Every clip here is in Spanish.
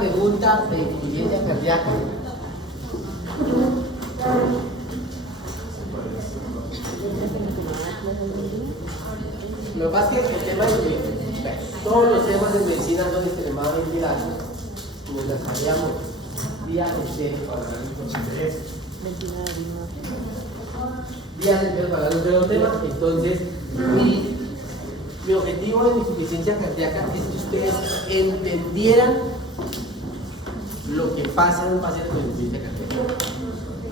pregunta de insuficiencia cardíaca? Lo que pasa es que el tema es que todos los temas de medicina son extremadamente largos. Nos las haríamos días enteros para hablar de eso. Días enteros para hablar de los temas. Entonces, mi objetivo de insuficiencia cardíaca es que ustedes entendieran lo que pasa en un paciente con insuficiencia cardíaca.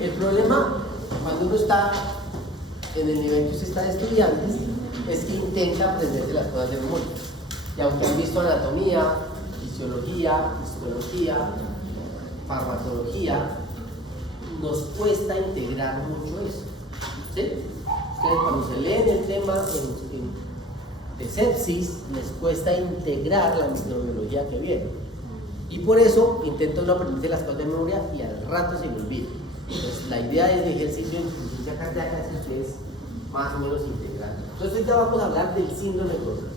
El problema, cuando uno está en el nivel que usted está de estudiantes, es que intenta aprenderse las cosas de memoria. Y aunque han visto anatomía, fisiología, histología, farmacología, nos cuesta integrar mucho eso. ¿Sí? Ustedes cuando se leen el tema de sepsis, les cuesta integrar la microbiología que viene. Y por eso intento no aprenderse las cosas de memoria y al rato se me olvida. Entonces, la idea del ejercicio de insuficiencia cardíaca es que ustedes más o menos integrar. Entonces, ya vamos a hablar del síndrome coronario.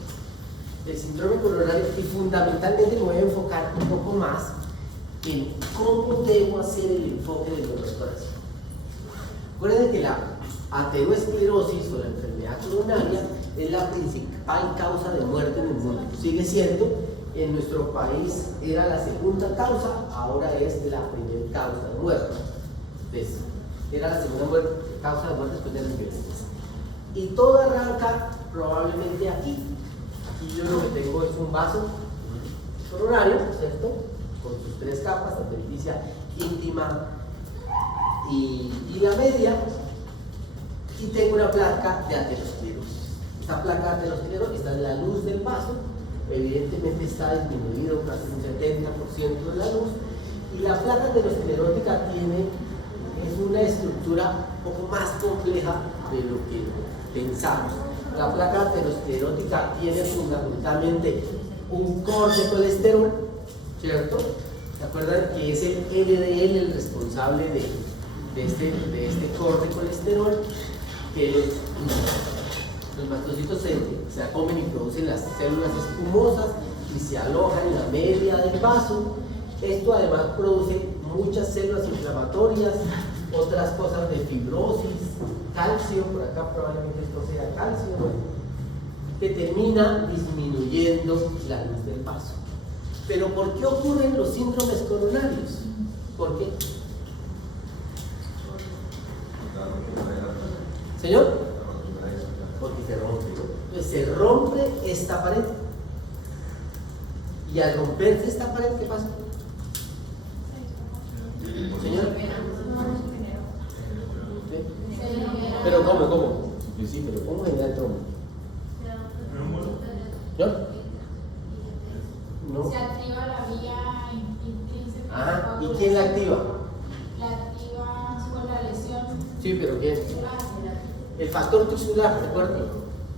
El síndrome coronario, y fundamentalmente me voy a enfocar un poco más en cómo debo hacer el enfoque del dolor torácico. Recuerden que la ateroesclerosis o la enfermedad coronaria es la principal causa de muerte en el mundo. Sigue siendo, en nuestro país era la segunda causa, ahora es la primera causa de muerte. Entonces, era la segunda causa de muerte después de la enfermedad. Y todo arranca probablemente aquí. Aquí yo lo que tengo es un vaso coronario, ¿cierto? Con sus tres capas, adventicia, íntima y la media. Y tengo una placa de aterosclerosis. Esta placa de aterosclerosis está en la luz del vaso. Evidentemente está disminuido casi un 70% de la luz. Y la placa aterosclerótica es una estructura un poco más compleja de lo que pensamos. La placa aterosclerótica tiene fundamentalmente un core de colesterol, ¿cierto? ¿Se acuerdan que es el LDL el responsable de este core de colesterol? Que los mastocitos se acomen y producen las células espumosas y se alojan en la media del vaso. Esto además produce muchas células inflamatorias, otras cosas de fibrosis, calcio, por acá probablemente esto sea calcio, que termina disminuyendo la luz del vaso. Pero ¿por qué ocurren los síndromes coronarios? ¿Por qué? ¿Señor? Porque se rompe. Entonces se rompe esta pared. Y al romperse esta pared, ¿qué pasa? ¿Señor? ¿Sí? ¿Pero cómo? Sí, pero ¿cómo genera el trombo? ¿No? No. Se activa la vía intrínseca. Ajá. ¿Y quién la activa? La activa con la lesión. Sí, pero ¿quién? El factor tisular, recuerden.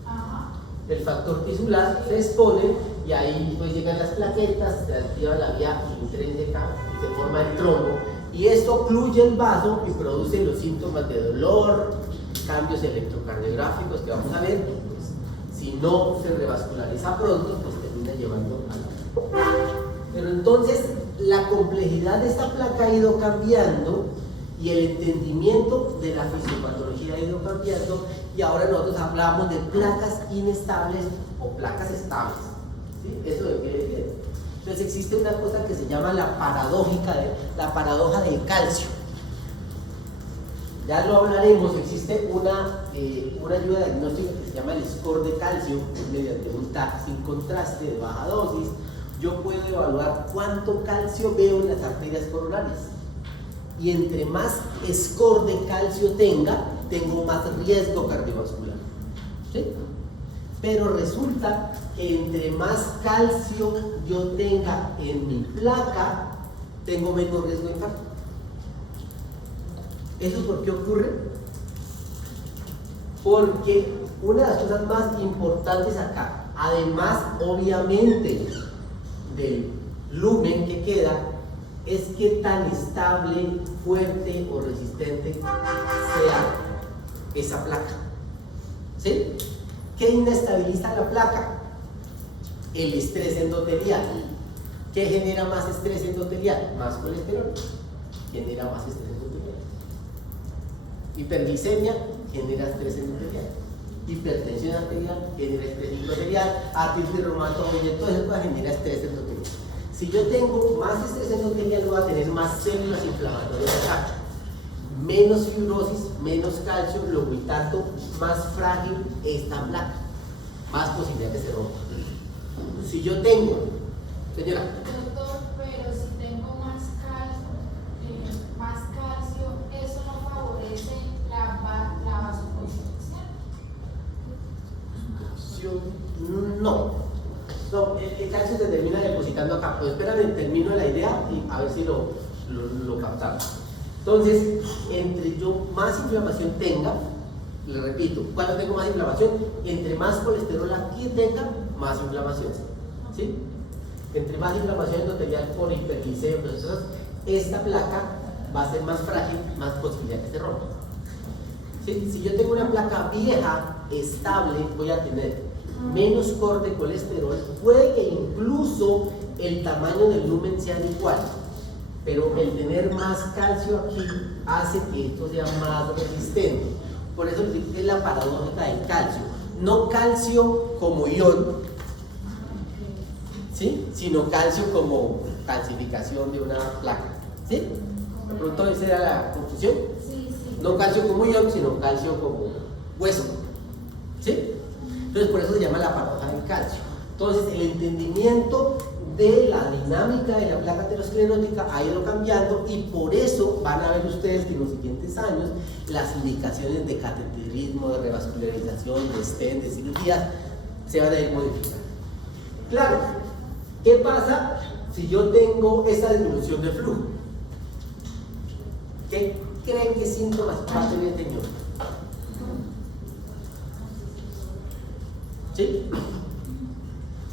Ajá. El factor tisular se expone y ahí pues llegan las plaquetas, se activa la vía intrínseca y se forma el trombo. Y esto ocluye el vaso y produce los síntomas de dolor, cambios electrocardiográficos que vamos a ver. Pues, si no se revasculariza pronto, pues termina llevando a la... Pero entonces la complejidad de esta placa ha ido cambiando y el entendimiento de la fisiopatología ha ido cambiando y ahora nosotros hablamos de placas inestables o placas estables. ¿Sí? Eso de qué. Entonces existe una cosa que se llama la paradoja del calcio. Ya lo hablaremos. Existe una ayuda diagnóstica que se llama el score de calcio, mediante un TAC sin contraste de baja dosis. Yo puedo evaluar cuánto calcio veo en las arterias coronarias. Y entre más score de calcio tengo más riesgo cardiovascular. ¿Sí? Pero resulta que entre más calcio yo tenga en mi placa, tengo menos riesgo de infarto. ¿Eso por qué ocurre? Porque una de las cosas más importantes acá, además obviamente del lumen que queda, es qué tan estable, fuerte o resistente sea esa placa. ¿Sí? ¿Qué inestabiliza la placa? El estrés endotelial. ¿Qué genera más estrés endotelial? Más colesterol. Genera más estrés endotelial. Hiperglicemia genera estrés endotelial. Hipertensión arterial genera estrés endotelial. Artritis reumatoide, todo eso genera estrés endotelial. Si yo tengo más estrés endotelial, voy a tener más células inflamatorias acá. Menos fibrosis, menos calcio, luego y tanto más frágil esta placa. Más posibilidad que se rompa. Si yo tengo, señora. Doctor, pero si tengo más calcio, ¿eso no favorece la vasoconstricción? No, el calcio se termina depositando acá. Pues espérame, termino la idea y a ver si lo captamos. Entonces, entre yo más inflamación tenga, le repito, cuando tengo más inflamación, entre más colesterol aquí tenga, más inflamación. ¿Sí? Entre más inflamación endotelial por hiperglicemia, esta placa va a ser más frágil, más posibilidad que se rompa. ¿Sí? Si yo tengo una placa vieja, estable, voy a tener menos corte de colesterol, puede que incluso el tamaño del lumen sea igual, pero el tener más calcio aquí hace que esto sea más resistente. Por eso es la paradójica del calcio. No calcio como ion, ¿sí? Sino calcio como calcificación de una placa. ¿Sí? De pronto esa era la confusión. Sí. No calcio como ion, sino calcio como hueso. ¿Sí? Entonces por eso se llama la paradoja del calcio. Entonces el entendimiento de la dinámica de la placa aterosclerótica ha ido cambiando y por eso van a ver ustedes que en los siguientes años las indicaciones de cateterismo, de revascularización, de stent, de cirugía se van a ir modificando. Claro, ¿qué pasa si yo tengo esta disminución de flujo? ¿Qué creen que síntomas va a tener el señor? ¿Sí?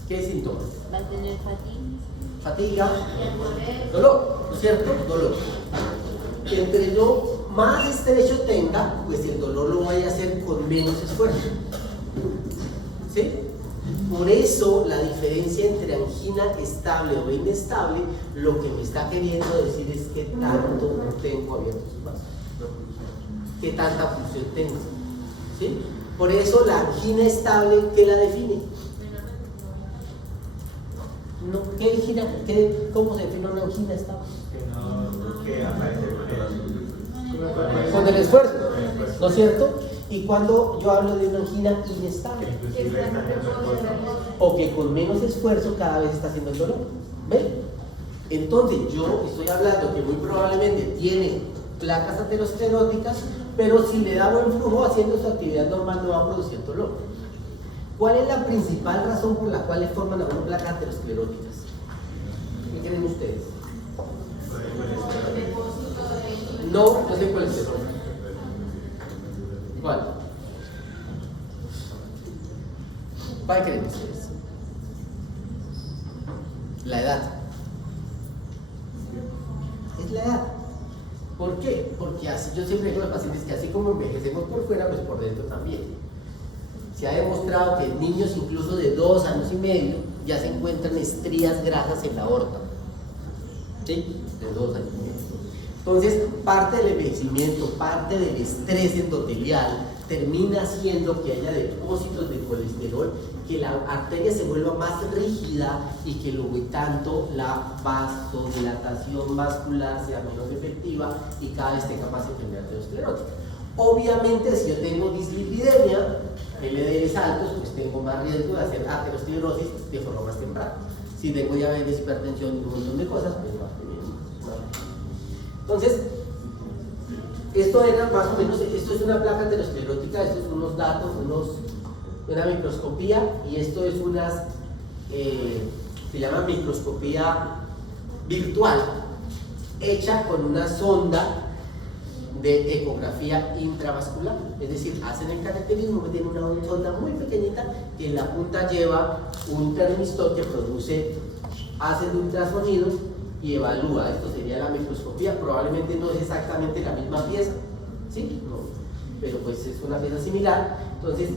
¿Qué síntomas? Va a tener Fatiga, dolor, ¿no es cierto? Dolor. Entre yo más estrecho tenga, pues el dolor lo voy a hacer con menos esfuerzo. ¿Sí? Por eso la diferencia entre angina estable o inestable, lo que me está queriendo decir es que tanto tengo abiertos los vasos, ¿no? ¿Qué tanta función tengo? ¿Sí? Por eso la angina estable, ¿qué la define? No, ¿cómo se define una angina estable? Que aparece Con el esfuerzo, ¿no es cierto? Y cuando yo hablo de una angina inestable, o que con menos esfuerzo cada vez está haciendo el dolor. ¿Ven? Entonces yo estoy hablando que muy probablemente tiene placas ateroscleróticas, pero si le da buen flujo haciendo su actividad normal no va a producir dolor. ¿Cuál es la principal razón por la cual le forman a uno placas ateroscleróticas? ¿Qué creen ustedes? No es el colesterol. ¿Cuál? ¿Cuál creen ustedes? La edad. Es la edad. ¿Por qué? Porque así yo siempre digo a los pacientes que así como envejecemos por fuera, pues por dentro también. Se ha demostrado que en niños incluso de 2 años y medio ya se encuentran estrías grasas en la aorta. ¿Sí? De 2 años y medio. Entonces, parte del envejecimiento, parte del estrés endotelial, termina haciendo que haya depósitos de colesterol, que la arteria se vuelva más rígida y que luego y tanto la vasodilatación vascular sea menos efectiva y cada vez tenga más enfermedad aterosclerótica. Obviamente, si yo tengo dislipidemia, LDLs altos, pues tengo más riesgo de hacer aterosclerosis de forma más temprana. Si tengo diabetes, hipertensión y un montón de cosas, pues más teniendo. Entonces, esto era más o menos, esto es una placa aterosclerótica, estos son unos datos, una microscopía, y esto es se llama microscopía virtual, hecha con una sonda de ecografía intravascular, es decir, hacen el cateterismo, meten una sonda muy pequeñita que en la punta lleva un termistor que hace ultrasonidos y evalúa. Esto sería la microscopía, probablemente no es exactamente la misma pieza, ¿sí? No, pero pues es una pieza similar. Entonces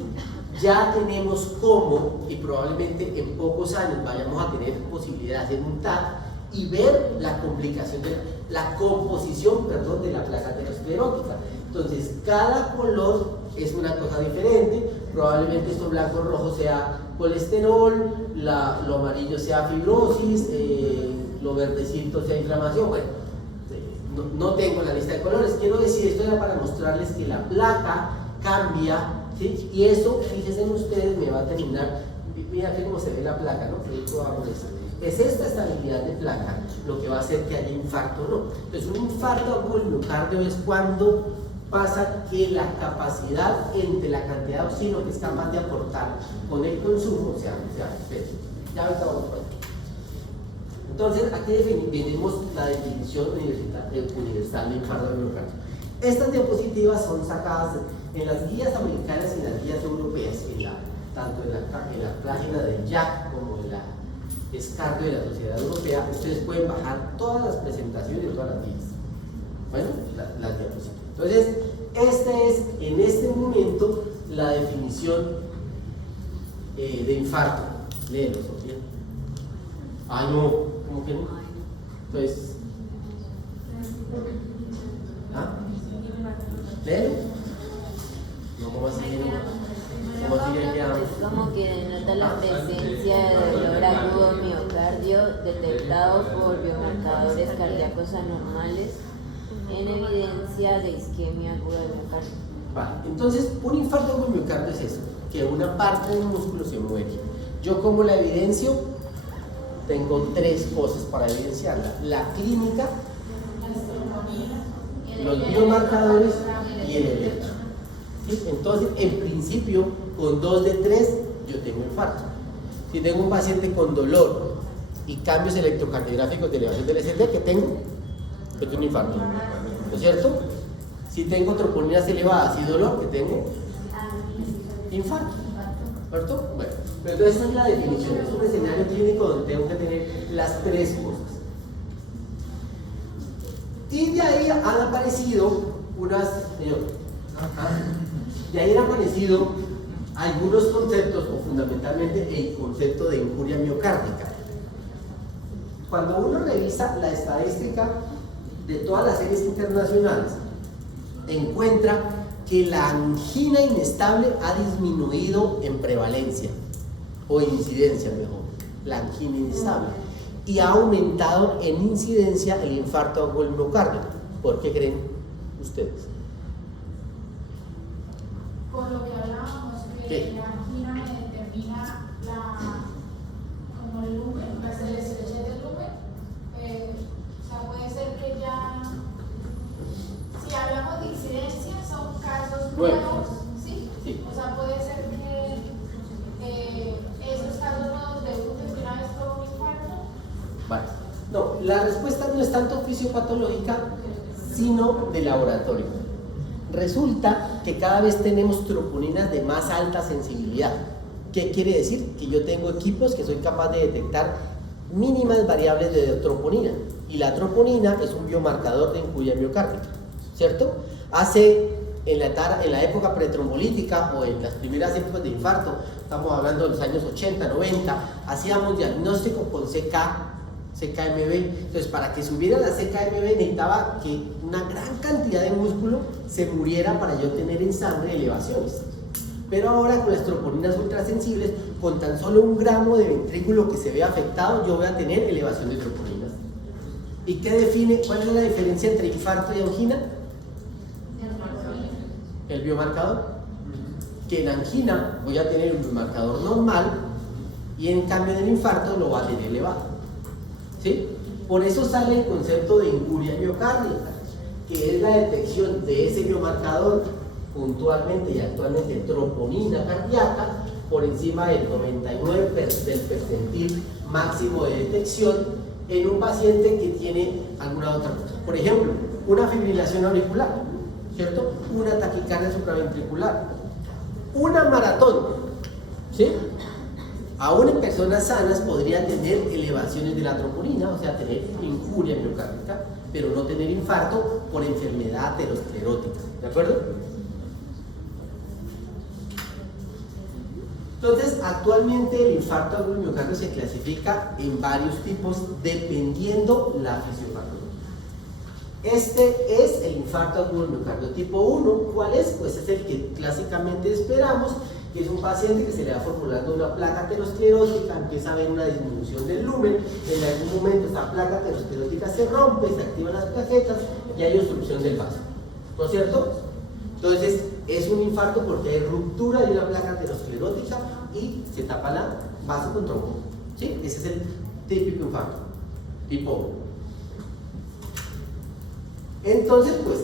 ya tenemos cómo, y probablemente en pocos años vayamos a tener posibilidad de hacer un TAC y ver la complicación la composición, perdón, de la placa aterosclerótica. Entonces, cada color es una cosa diferente. Probablemente esto blanco o rojo sea colesterol, lo amarillo sea fibrosis, lo verdecito sea inflamación. Bueno, no tengo la lista de colores. Quiero decir, esto era para mostrarles que la placa cambia, ¿sí? Y eso, fíjense en ustedes, me va a terminar. Mira que cómo se ve la placa, ¿no? Es esta estabilidad de placa lo que va a hacer que haya infarto o no. Entonces, un infarto agudo del miocardio es cuando pasa que la capacidad entre la cantidad de oxígeno que es capaz de aportar con el consumo, ya ahorita vamos por ahí. Entonces, aquí tenemos la definición universal de infarto del miocardio. Estas diapositivas son sacadas en las guías americanas y en las guías europeas, tanto en la página del JAC como en la Escardio de la Sociedad Europea. Ustedes pueden bajar todas las presentaciones de todas las guías. Bueno, las diapositivas. Entonces, esta es en este momento la definición de infarto. Léelo, Sofía. Ay, no, ¿cómo que no? Entonces, ¿ah? Léelo. No, ¿cómo así? ¿Cómo así que quedamos? Es como que denota la presencia de dolor agudo miocardio detectado por biomarcadores cardíacos anormales en evidencia de isquemia aguda del miocardio. Vale, entonces un infarto agudo del miocardio es eso, que una parte del músculo se muere. Yo, ¿cómo la evidencio? Tengo tres cosas para evidenciarla: la clínica, los biomarcadores y el electro. ¿Sí? Entonces, en principio, con 2 de 3 yo tengo infarto. Si tengo un paciente con dolor y cambios electrocardiográficos de elevación del ST, ¿qué tengo? Yo tengo un infarto, ¿no es cierto? Si tengo troponinas elevadas y dolor, ¿qué tengo? Infarto, ¿cierto? Bueno, pero entonces esa es la definición. Es un escenario clínico donde tengo que tener las tres cosas. Y de ahí han aparecido algunos conceptos, o fundamentalmente el concepto de injuria miocárdica. Cuando uno revisa la estadística de todas las series internacionales, encuentra que la angina inestable ha disminuido en prevalencia, o incidencia mejor, la angina inestable, y ha aumentado en incidencia el infarto agudo del miocardio. ¿Por qué creen ustedes? Por lo que hablábamos, que la angina me determina como el lumen, el estrechez del lumen. O sea, puede ser que ya, si hablamos de incidencia, son casos nuevos, ¿sí? Sí. O sea, puede ser que esos casos nuevos debuten de una vez con un infarto. Vale. No, la respuesta no es tanto fisiopatológica, sino de laboratorio. Resulta que cada vez tenemos troponinas de más alta sensibilidad. ¿Qué quiere decir? Que yo tengo equipos que soy capaz de detectar mínimas variables de troponina. Y la troponina es un biomarcador de injuria miocárdica, ¿cierto? En la época pretrombolítica o en las primeras épocas de infarto, estamos hablando de los años 80, 90, hacíamos diagnóstico con CKMB. Entonces, para que subiera la CKMB necesitaba que una gran cantidad de músculo se muriera para yo tener en sangre elevaciones. Pero ahora, con las troponinas ultrasensibles, con tan solo 1 gramo de ventrículo que se vea afectado, yo voy a tener elevación de troponinas. ¿Y qué define? ¿Cuál es la diferencia entre infarto y angina? El biomarcador. Que en angina voy a tener un biomarcador normal y en cambio en el infarto lo va a tener elevado. ¿Sí? Por eso sale el concepto de injuria miocárdica, que es la detección de ese biomarcador puntualmente y actualmente troponina cardíaca por encima del 99 del percentil máximo de detección en un paciente que tiene alguna otra cosa. Por ejemplo, una fibrilación auricular, ¿cierto? Una taquicardia supraventricular, una maratón, ¿sí? Aún en personas sanas podría tener elevaciones de la troponina, o sea, tener injuria miocárdica, pero no tener infarto por enfermedad aterosclerótica. ¿De acuerdo? Entonces, actualmente el infarto agudo del miocardio se clasifica en varios tipos dependiendo la fisiopatología. Este es el infarto agudo del miocardio tipo 1. ¿Cuál es? Pues es el que clásicamente esperamos, que es un paciente que se le va formulando una placa aterosclerótica, empieza a haber una disminución del lumen, en algún momento esta placa aterosclerótica se rompe, se activan las plaquetas y hay obstrucción del vaso. ¿No es cierto? Entonces, es un infarto porque hay ruptura de una placa aterosclerótica y se tapa la vaso con trombo. ¿Sí? Ese es el típico infarto, tipo 1. Entonces, pues,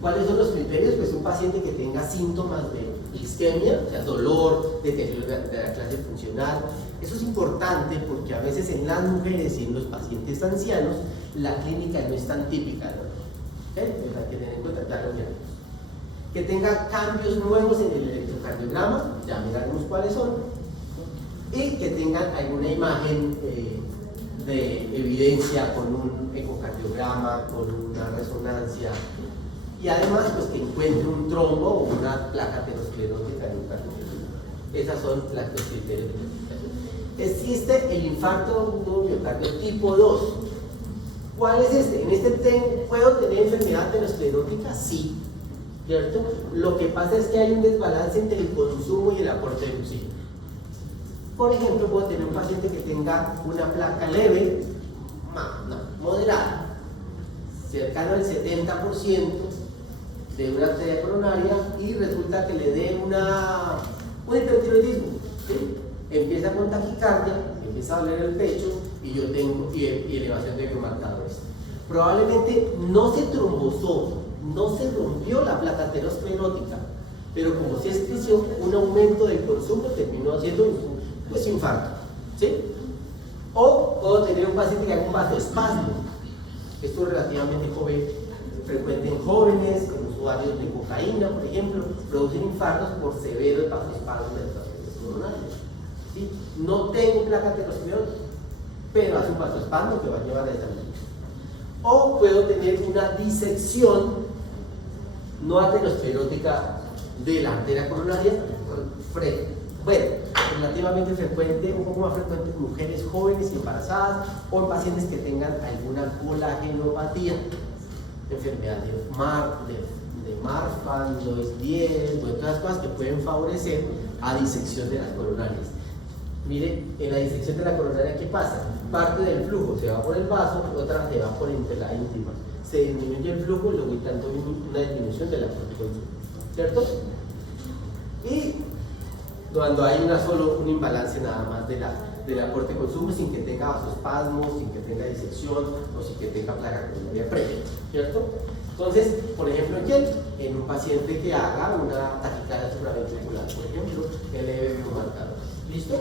¿cuáles son los criterios? Pues un paciente que tenga síntomas de isquemia, o sea, dolor, deterioro de la clase funcional. Eso es importante porque a veces en las mujeres y en los pacientes ancianos la clínica no es tan típica, ¿no? ¿Okay? Entonces hay que tener en cuenta, ya lo miramos. Que tenga cambios nuevos en el electrocardiograma, ya miraremos cuáles son, y que tengan alguna imagen de evidencia con un ecocardiograma, con una resonancia, y además pues que encuentre un trombo o una placa aterosclerótica en un cardiograma. Esas son los criterios de clasificación. Existe el infarto agudo miocardio tipo 2. ¿Cuál es este? En este ¿puedo tener enfermedad aterosclerótica? Sí, ¿cierto? Lo que pasa es que hay un desbalance entre el consumo y el aporte de oxígeno. Por ejemplo, puedo tener un paciente que tenga una placa leve, moderada, cercano al 70% de una arteria coronaria, y resulta que le dé un hipertiroidismo, ¿sí? Empieza con taquicardia, empieza a doler el pecho y yo tengo y elevación de biomarcadores. Probablemente no se trombosó, no se rompió la placa aterosclerótica, pero como se excreció, un aumento del consumo terminó haciendo pues infarto, ¿sí? O puedo tener un paciente que haga un vasoespasmo. Esto es relativamente frecuente en jóvenes, en usuarios de cocaína, por ejemplo, producen infartos por severos vasoespasmos de los pacientes coronarios, ¿sí? No tengo placa aterosclerótica, pero hace un vasoespasmo que va a llevar a esa medida. O puedo tener una disección no aterosclerótica de la arteria coronaria, relativamente frecuente, un poco más frecuente en mujeres jóvenes y embarazadas, o en pacientes que tengan alguna colagenopatía, enfermedad de Marfan, Lois Diez, o otras cosas que pueden favorecer a disección de las coronarias. Mire, en la disección de la coronaria, ¿qué pasa? Parte del flujo se va por el vaso, otra se va por entre la íntima. Se disminuye el flujo y luego hay tanto una disminución de la corticoide, ¿cierto? Y cuando hay un imbalance nada más del aporte de consumo, sin que tenga vasoespasmos, sin que tenga disección o sin que tenga placa coronaria previa, ¿cierto? Entonces, por ejemplo, en un paciente que haga una taquicardia supraventricular, por ejemplo, eleve biomarcadores. ¿Listo?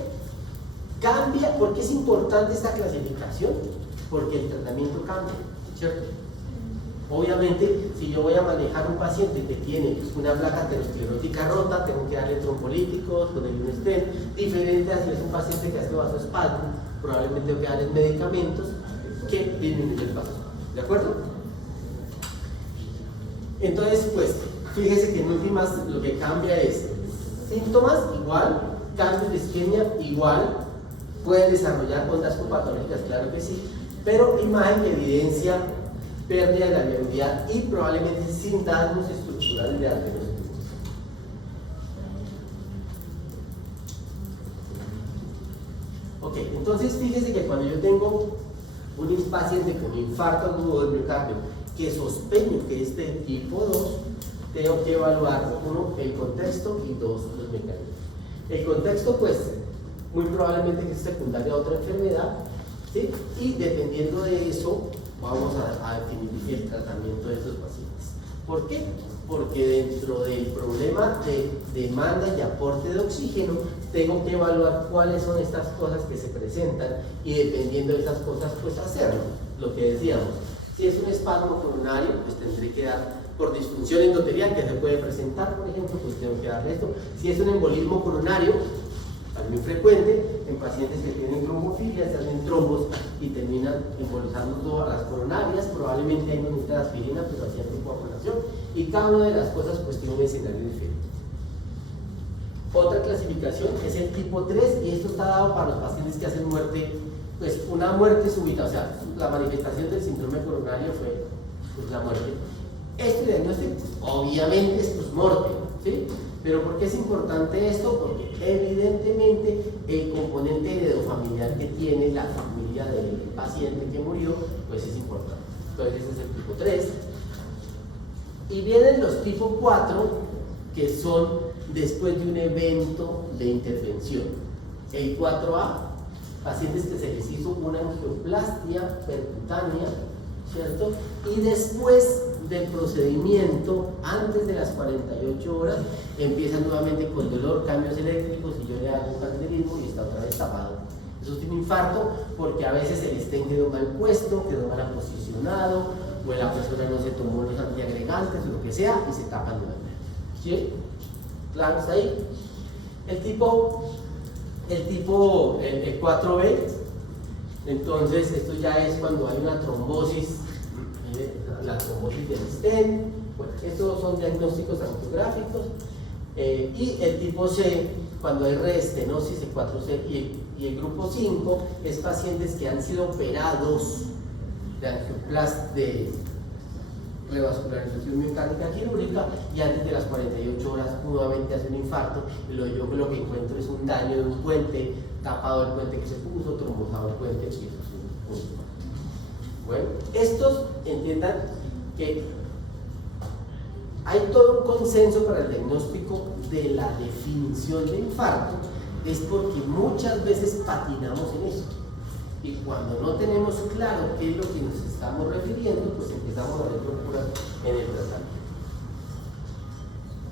Cambia. ¿Por qué es importante esta clasificación? Porque el tratamiento cambia, ¿cierto? Obviamente, si yo voy a manejar un paciente que tiene una placa aterosclerótica rota, tengo que darle trombolíticos, ponerle un stent, diferente a si es un paciente que hace vasoespasmo, probablemente tengo que darle medicamentos que disminuyen el vasoespasmo. ¿De acuerdo? Entonces, pues, fíjese que en últimas lo que cambia es síntomas igual, cambios de isquemia igual, pueden desarrollar ondas copatológicas, claro que sí, pero imagen que evidencia pérdida de la viabilidad y probablemente sindasmos estructurales de arterios. Ok, entonces fíjese que cuando yo tengo un paciente con infarto agudo del miocardio que sospecho que es de tipo 2, tengo que evaluar, uno, el contexto y dos, los mecanismos. El contexto, pues, muy probablemente que es secundario a otra enfermedad, ¿sí? Y dependiendo de eso, vamos a definir el tratamiento de esos pacientes. ¿Por qué? Porque dentro del problema de demanda y aporte de oxígeno, tengo que evaluar cuáles son estas cosas que se presentan y dependiendo de esas cosas, pues hacerlo. Lo que decíamos, si es un espasmo coronario, pues tendré que dar por disfunción endotelial que se puede presentar, por ejemplo, pues tengo que darle esto. Si es un embolismo coronario, también frecuente, en pacientes que tienen trombofilia, se hacen trombos y terminan embolizando todas las coronarias, probablemente hay una de aspirina, pero hacía coagulación, y cada una de las cosas pues tiene un escenario diferente. Otra clasificación es el tipo 3 y esto está dado para los pacientes que hacen muerte, pues una muerte súbita, o sea, la manifestación del síndrome coronario fue pues, la muerte. Este diagnóstico obviamente es post-mortem, ¿sí? Pero ¿por qué es importante esto? Porque evidentemente el componente heredofamiliar que tiene la familia del paciente que murió, pues es importante. Entonces ese es el tipo 3. Y vienen los tipo 4, que son después de un evento de intervención. El 4A, pacientes que se les hizo una angioplastia percutánea, ¿cierto? Y después del procedimiento, antes de las 48 horas, empiezan nuevamente con dolor, cambios eléctricos, y yo le hago un cateterismo y está otra vez tapado. Eso es un infarto porque a veces el stent quedó mal puesto, quedó mal posicionado, o la persona no se tomó los antiagregantes o lo que sea y se tapa nuevamente. ¿Sí? ¿Claro? ¿Está ahí? El 4B, entonces esto ya es cuando hay una trombosis, la trombosis del stent. Bueno, estos son diagnósticos angiográficos. Y el tipo C, cuando hay reestenosis, el 4C, y el grupo 5 es pacientes que han sido operados de angioplastia, de revascularización miocárdica quirúrgica, y antes de las 48 horas nuevamente hace un infarto, y yo lo que encuentro es un daño de un puente, tapado el puente que se puso, trombosado el puente, y eso es un infarto. Bueno, estos entiendan que hay todo un consenso para el diagnóstico de la definición de infarto, es porque muchas veces patinamos en eso. Y cuando no tenemos claro qué es lo que nos estamos refiriendo, pues empezamos a ver locuras en el tratamiento.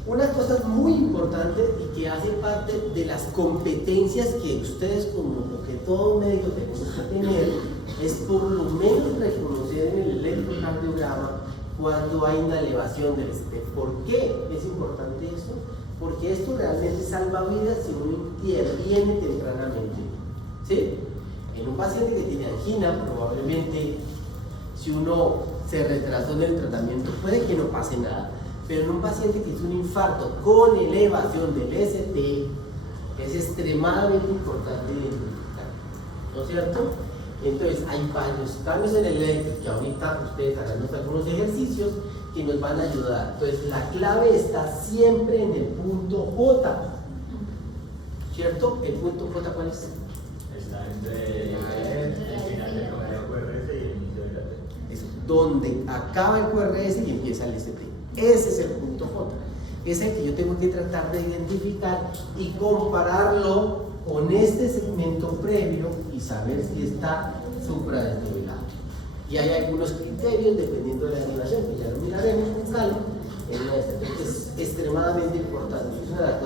Una cosa muy importante y que hace parte de las competencias que ustedes como que todo médico tenemos que tener es por lo menos reconocer en el electrocardiograma cuando hay una elevación del stent. ¿Por qué es importante esto? Porque esto realmente salva vidas si uno interviene tempranamente. ¿Sí? En un paciente que tiene angina, probablemente si uno se retrasó en el tratamiento, puede que no pase nada. Pero en un paciente que hizo un infarto con elevación del ST, es extremadamente importante identificar, ¿no es cierto? Entonces hay varios cambios en el electro que ahorita ustedes harán algunos ejercicios que nos van a ayudar. Entonces la clave está siempre en el punto J, ¿cierto? ¿El punto J cuál es? Está entre el final del QRS y el inicio del AT. Es donde acaba el QRS y empieza el ST. Ese es el punto J. Es el que yo tengo que tratar de identificar y compararlo con este segmento previo y saber si está supradesnivelado. Y hay algunos criterios dependiendo de la derivación, que ya lo miraremos con calma. Es extremadamente importante. Es una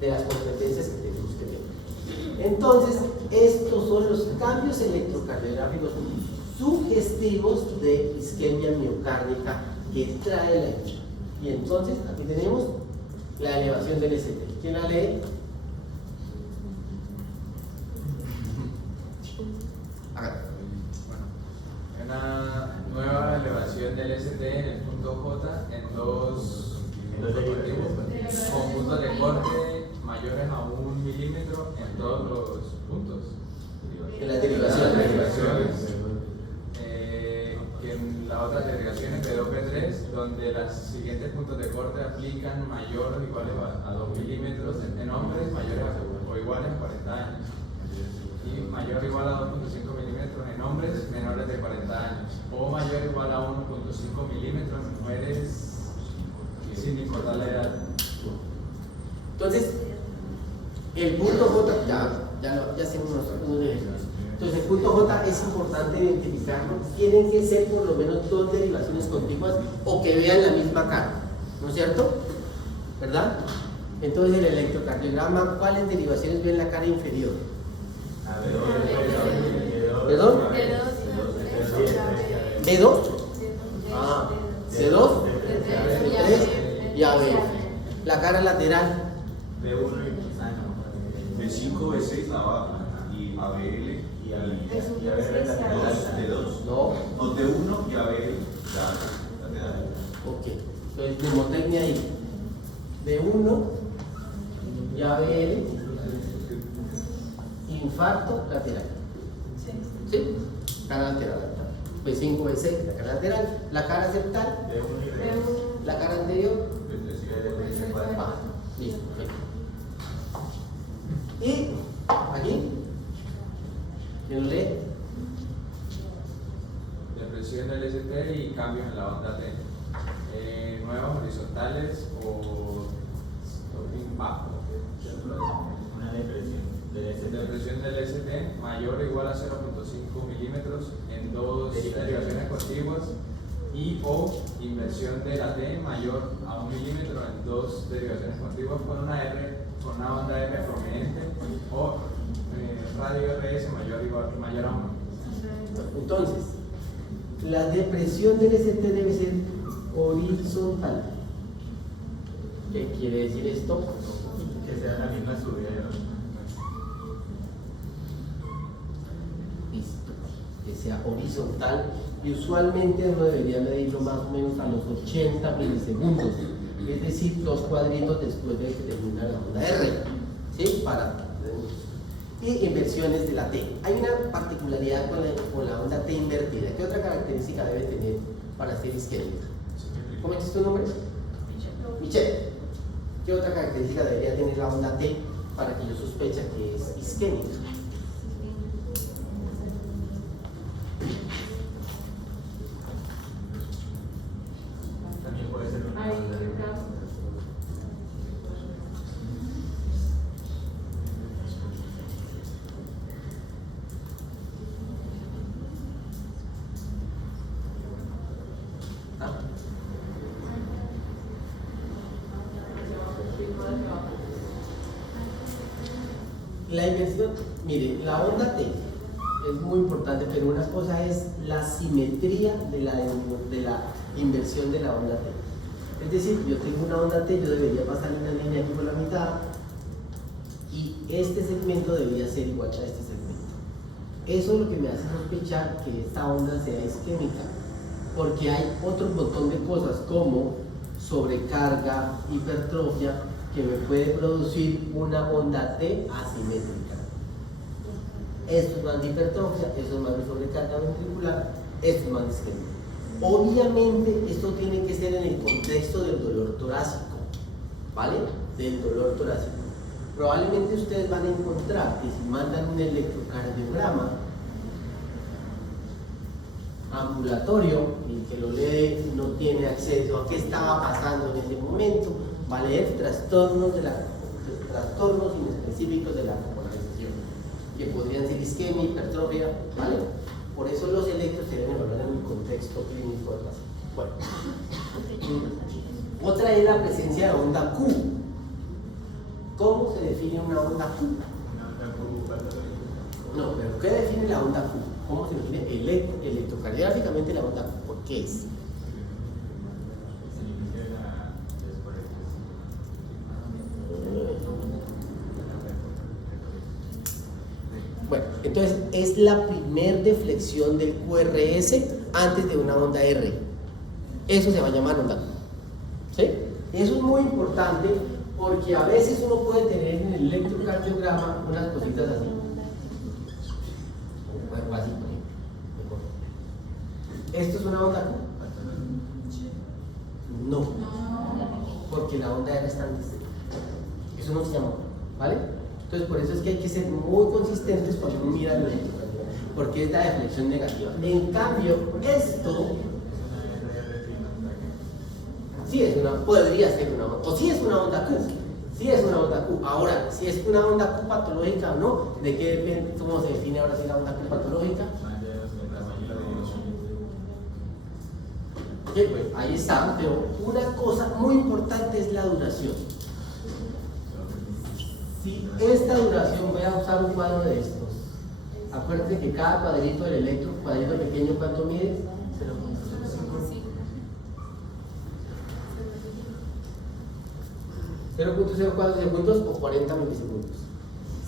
de las competencias que tenemos que tener. Entonces, estos son los cambios electrocardiográficos sugestivos de isquemia miocárdica que trae la isquemia. Y entonces, aquí tenemos la elevación del ST. ¿Quién la lee? Una nueva elevación del ST en el punto J en dos motivos, con puntos de corte mayores a 1 milímetro en todos los puntos. En las derivaciones. Que en las otras derivaciones de P3, donde los siguientes puntos de corte aplican mayores o iguales a 2 milímetros en hombres mayores o iguales a 40 años. Y mayor o igual a 2.5 milímetros en hombres menores de 40 años, o mayor o igual a 1.5 milímetros en mujeres sin importar la edad. Entonces, el punto J, ya hacemos unos ejercicios. Entonces, el punto J es importante identificarlo. Tienen que ser por lo menos 2 derivaciones contiguas o que vean la misma cara, ¿no es cierto? ¿Verdad? Entonces, el electrocardiograma, ¿cuáles derivaciones ven la cara inferior? ¿Perdón? ¿D2? Ah, D2, D3 y AB. La cara lateral. B5, B6 la baja y ABL y ABL lateral D2. No. O D1 y ABL lateral. Ok. Entonces, mnemotecnia ahí. D1 y ABL, infarto lateral. ¿Sí? Cara lateral. P5, B6, la cara lateral, la cara septal, la cara anterior, baja. Listo, perfecto. Y aquí, ¿quién lo lee? Depresión del ST y cambios en la onda T. Nuevas horizontales o bajo. Una Depresión del ST mayor o igual a 0.5 milímetros en dos derivaciones contiguas y o inversión de la T mayor a 1 milímetro en dos derivaciones contiguas con una banda R prominente o radio RS mayor a 1. Entonces, la depresión del ST debe ser horizontal. ¿Qué quiere decir esto? Que sea la misma subida. Listo. Que sea horizontal y usualmente uno debería medirlo más o menos a los 80 milisegundos, es decir, 2 cuadritos después de que termina la onda R. ¿Sí? Y inversiones de la T. Hay una particularidad con la onda T invertida. ¿Qué otra característica debe tener para ser isquémica? ¿Cómo es tu nombre? Michelle. ¿Qué otra característica debería tener la onda T para que yo sospeche que es isquémica? También puede ser una banda de La inversión, mire, la onda T es muy importante, pero una cosa es la simetría de la inversión de la onda T. Es decir, yo tengo una onda T, yo debería pasar una línea aquí por la mitad y este segmento debería ser igual a este segmento. Eso es lo que me hace sospechar que esta onda sea isquémica, porque hay otro montón de cosas como sobrecarga, hipertrofia, que me puede producir una onda T asimétrica. Esto es más de hipertrofia, esto es más de sobrecarga ventricular, esto es más de isquemia. Obviamente esto tiene que ser en el contexto del dolor torácico, ¿vale? Del dolor torácico. Probablemente ustedes van a encontrar que si mandan un electrocardiograma ambulatorio y que lo lee no tiene acceso a qué estaba pasando en ese momento, va a leer trastornos inespecíficos de la polarización, que podrían ser isquemia, hipertrofia, ¿vale? Por eso los electros se deben evaluar en el contexto clínico del paciente. Bueno. Otra es la presencia de onda Q. ¿Cómo se define una onda Q? No, pero ¿qué define la onda Q? ¿Cómo se define electrocardiográficamente la onda Q? ¿Por qué es? Bueno, entonces es la primer deflexión del QRS antes de una onda R. Eso se va a llamar onda Q. ¿Sí? Eso es muy importante porque a veces uno puede tener en el electrocardiograma unas cositas así. O así, por ejemplo. ¿Esto es una onda Q? No. Porque la onda R está antes. Eso no se llama, ¿vale? Entonces, por eso es que hay que ser muy consistentes cuando uno mira el electrocardiograma, porque es la deflexión negativa. En cambio, esto sí es podría ser una onda, o sí es una onda Q. Sí es una onda Q. Ahora, si es una onda Q patológica o no, ¿de qué depende? ¿Cómo se define ahora si la onda Q patológica? Ok, pues ahí está, pero una cosa muy importante es la duración. Si esta duración, voy a usar un cuadro de estos. Acuérdense que cada cuadrito del electro, cuadrito pequeño, ¿cuánto mide? 0.04 segundos o 40 milisegundos.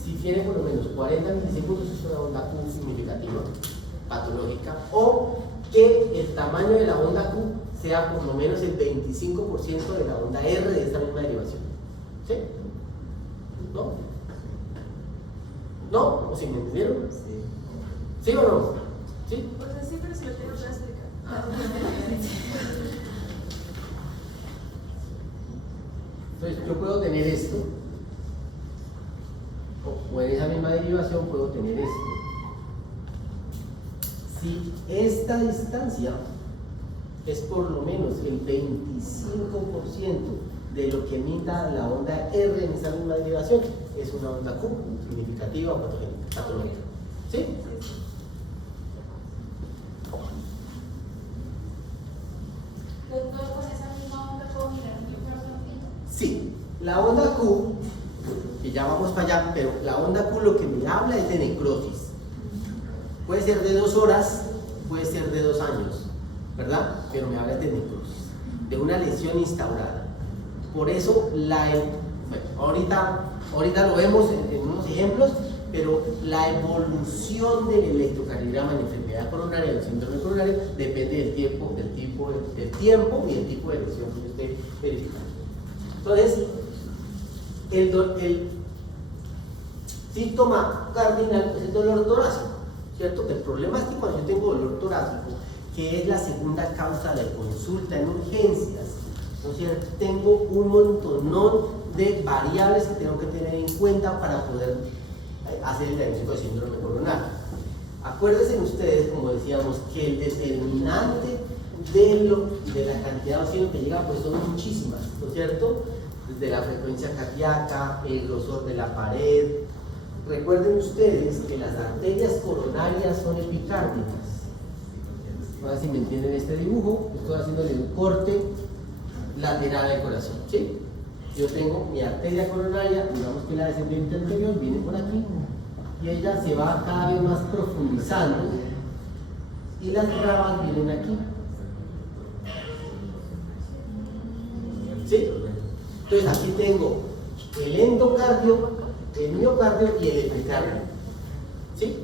Si tiene por lo menos 40 milisegundos, es una onda Q significativa, patológica, o que el tamaño de la onda Q sea por lo menos el 25% de la onda R de esta misma derivación. ¿Sí? ¿No? ¿No? ¿O si me entendieron? Sí. ¿Sí o no? ¿Sí? Pues así, pero si lo tengo que explicar. Entonces yo puedo tener esto, o en esa misma derivación puedo tener esto. Si esta distancia es por lo menos el 25% de lo que emita la onda R en esa misma derivación, es una onda Q significativa o patológica. ¿Sí? Entonces, con esa misma onda puedo mirar mi información. Sí, la onda Q, que ya vamos para allá, pero la onda Q lo que me habla es de necrosis. Puede ser de 2 horas, puede ser de 2 años, ¿verdad? Pero me habla de necrosis, de una lesión instaurada. Por eso, ahorita lo vemos en unos ejemplos, pero la evolución del electrocardiograma en enfermedad coronaria, del síndrome coronario, depende del tiempo y del tipo de lesión que esté verificando. Entonces, el síntoma cardinal es el dolor torácico, ¿cierto? El problema es que cuando yo tengo dolor torácico, que es la segunda causa de consulta en urgencias, ¿no es cierto? Tengo un montonón de variables que tengo que tener en cuenta para poder hacer el diagnóstico de síndrome coronario. Acuérdense ustedes, como decíamos, que el determinante de la cantidad de oxígeno que llega, pues son muchísimas, ¿no es cierto? Desde la frecuencia cardíaca, el grosor de la pared. Recuerden ustedes que las arterias coronarias son epicárdicas. A ver si me entienden este dibujo. Estoy haciéndole un corte lateral al corazón, ¿sí? Yo tengo mi arteria coronaria, digamos que la descendiente anterior viene por aquí, y ella se va cada vez más profundizando, y las ramas vienen aquí. ¿Sí? Entonces aquí tengo el endocardio, el miocardio y el epicardio. ¿Sí?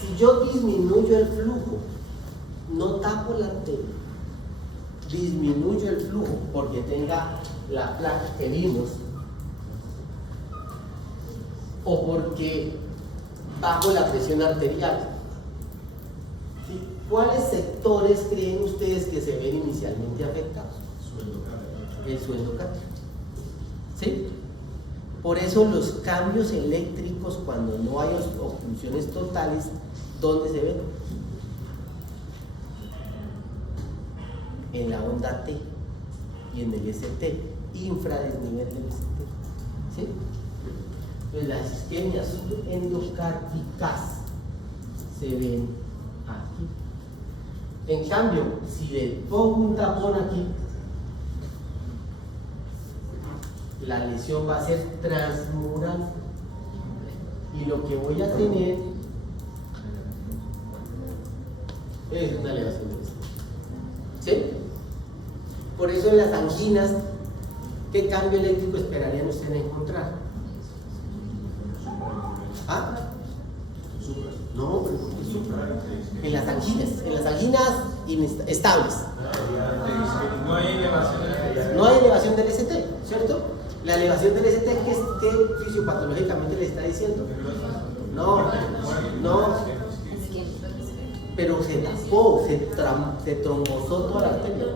Si yo disminuyo el flujo, no tapo la arteria, disminuyo el flujo porque tenga la placa que vimos, o porque bajo la presión arterial. ¿Sí? ¿Cuáles sectores creen ustedes que se ven inicialmente afectados? El su endocardio. ¿Sí? Por eso los cambios eléctricos, cuando no hay obstrucciones totales, ¿dónde se ven? En la onda T y en el ST, infradesnivel del ST. ¿Sí? Entonces las isquemias endocárdicas se ven aquí. En cambio, si le pongo un tapón aquí, la lesión va a ser transmural y lo que voy a tener es una elevación del ST. ¿Sí? Por eso en las anginas, ¿qué cambio eléctrico esperarían ustedes encontrar? ¿Ah? No, pero ¿por qué supra? En las anginas estables. No hay elevación del No hay elevación del ST, ¿cierto? La elevación del ST, ¿qué fisiopatológicamente le está diciendo? No, pero se tapó, se trombosó toda la arteria.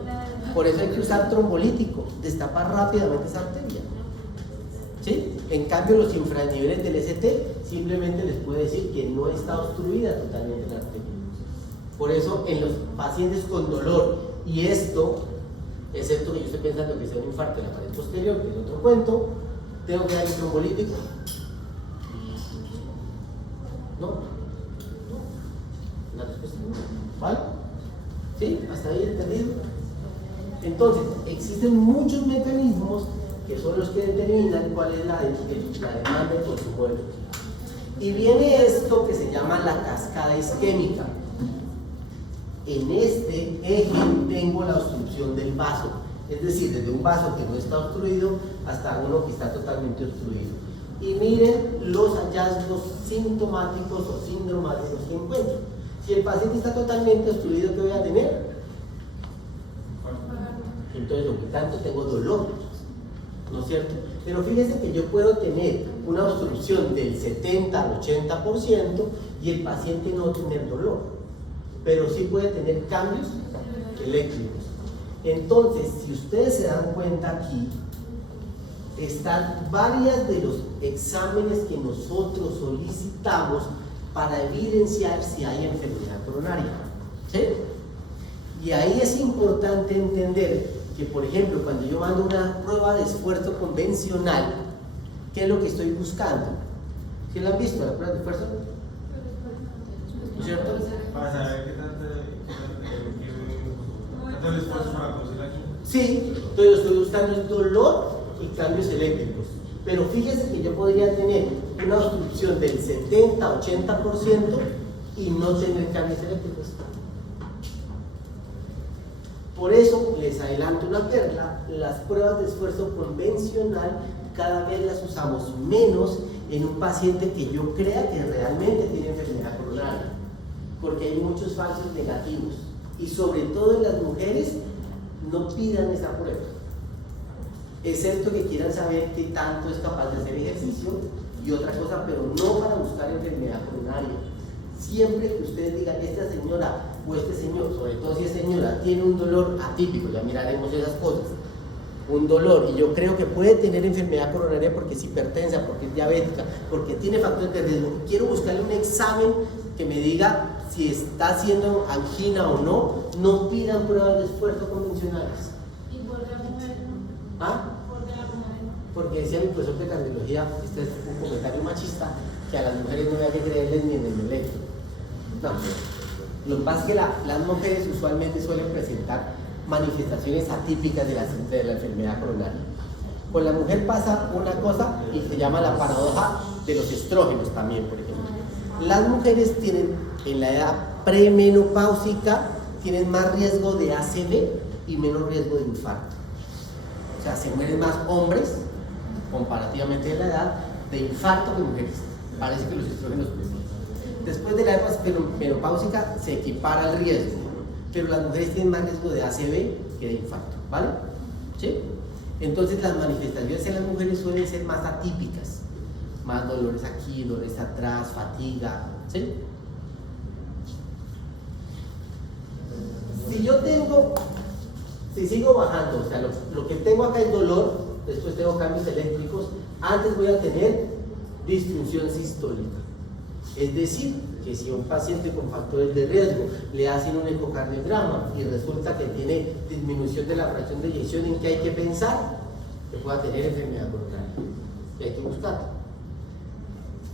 Por eso hay que usar trombolítico, destapar rápidamente esa arteria. ¿Sí? En cambio, los infraniveles del ST simplemente les puede decir que no está obstruida totalmente la arteria. Por eso, en los pacientes con dolor, y esto, excepto que yo esté pensando que sea un infarto en la pared posterior, que es otro cuento, tengo que dar el trombolítico. ¿No? La respuesta es no. ¿Vale? ¿Sí? ¿Hasta ahí entendido? Entonces, existen muchos mecanismos que son los que determinan cuál es la demanda de consumo de energía. Y viene esto que se llama la cascada isquémica. En este eje tengo la obstrucción del vaso, es decir, desde un vaso que no está obstruido hasta uno que está totalmente obstruido. Y miren los hallazgos sintomáticos o sindromáticos que encuentro. Si el paciente está totalmente obstruido, ¿qué voy a tener? Entonces, lo que tanto tengo dolor. ¿no es cierto? Pero fíjese que yo puedo tener una obstrucción del 70 al 80% y el paciente no tener dolor, pero sí puede tener cambios eléctricos. Entonces, si ustedes se dan cuenta aquí, están varias de los exámenes que nosotros solicitamos para evidenciar si hay enfermedad coronaria, ¿sí? Y ahí es importante entender que, por ejemplo, cuando yo mando una prueba de esfuerzo convencional, ¿qué es lo que estoy buscando? ¿Sí la han visto, la prueba de esfuerzo? ¿No es cierto? Para saber qué tanto el esfuerzo para producir aquí. Sí, entonces estoy buscando el dolor y cambios eléctricos. Pero fíjese que yo podría tener una obstrucción del 70-80% y no tener cambios eléctricos. Por eso les adelanto una perla: las pruebas de esfuerzo convencional cada vez las usamos menos en un paciente que yo crea que realmente tiene enfermedad coronaria, porque hay muchos falsos negativos, y sobre todo en las mujeres no pidan esa prueba, excepto que quieran saber qué tanto es capaz de hacer ejercicio y otra cosa, pero no para buscar enfermedad coronaria. Siempre que ustedes digan, esta señora o este señor, sobre todo si es señora, tiene un dolor atípico, ya miraremos esas cosas, un dolor, y yo creo que puede tener enfermedad coronaria porque es hipertensa, porque es diabética, porque tiene factores de riesgo, quiero buscarle un examen que me diga si está haciendo angina o no, no pidan pruebas de esfuerzo convencionales. ¿Y por qué la mujer no? ¿Ah? ¿Por qué la mujer no? Porque decía mi profesor de cardiología, este es un comentario machista, que a las mujeres no había que creerles ni en el electro. No, lo que pasa es que las mujeres usualmente suelen presentar manifestaciones atípicas de la enfermedad coronaria. Con la mujer pasa una cosa y se llama la paradoja de los estrógenos también, por ejemplo. Las mujeres tienen, en la edad premenopáusica, tienen más riesgo de ACV y menos riesgo de infarto. O sea, se mueren más hombres, comparativamente en la edad, de infarto que mujeres. Parece que los estrógenos, después de la época menopáusica, se equipara el riesgo, pero las mujeres tienen más riesgo de ACV que de infarto, ¿vale? ¿Sí? Entonces las manifestaciones en las mujeres suelen ser más atípicas, más dolores aquí, dolores atrás, fatiga, ¿sí? Si sigo bajando, o sea, lo que tengo acá es dolor, después tengo cambios eléctricos, antes voy a tener disfunción sistólica. Es decir, que si a un paciente con factores de riesgo le hacen un ecocardiograma y resulta que tiene disminución de la fracción de eyección, ¿en qué hay que pensar? Que pueda tener enfermedad coronaria. Y hay que buscarlo.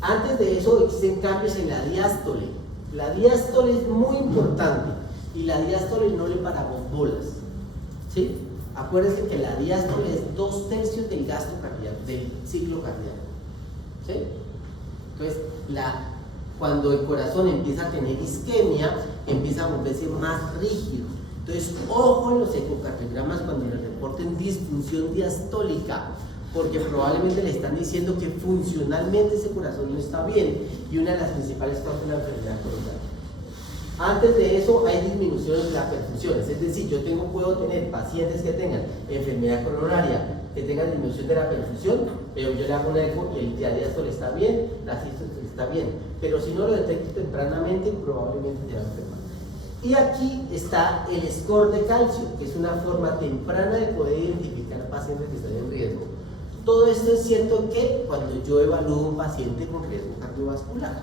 Antes de eso existen cambios en la diástole. La diástole es muy importante y la diástole no le paramos bolas, ¿sí? Acuérdense que la diástole es 2/3 del gasto cardíaco, del ciclo cardíaco, ¿sí? Entonces, cuando el corazón empieza a tener isquemia, empieza a volverse más rígido. Entonces, ojo en los ecocardiogramas cuando le reporten disfunción diastólica, porque probablemente le están diciendo que funcionalmente ese corazón no está bien, y una de las principales causas es la enfermedad coronaria. Antes de eso hay disminuciones de las perfusiones, es decir, puedo tener pacientes que tengan enfermedad coronaria, que tengan disminución de la perfusión, pero yo le hago una eco y el diástole está bien, la sístole está bien, pero si no lo detecto tempranamente, probablemente se va a enfermar. Y aquí está el score de calcio, que es una forma temprana de poder identificar pacientes que están en riesgo. Todo esto es cierto que cuando yo evalúo un paciente con riesgo cardiovascular,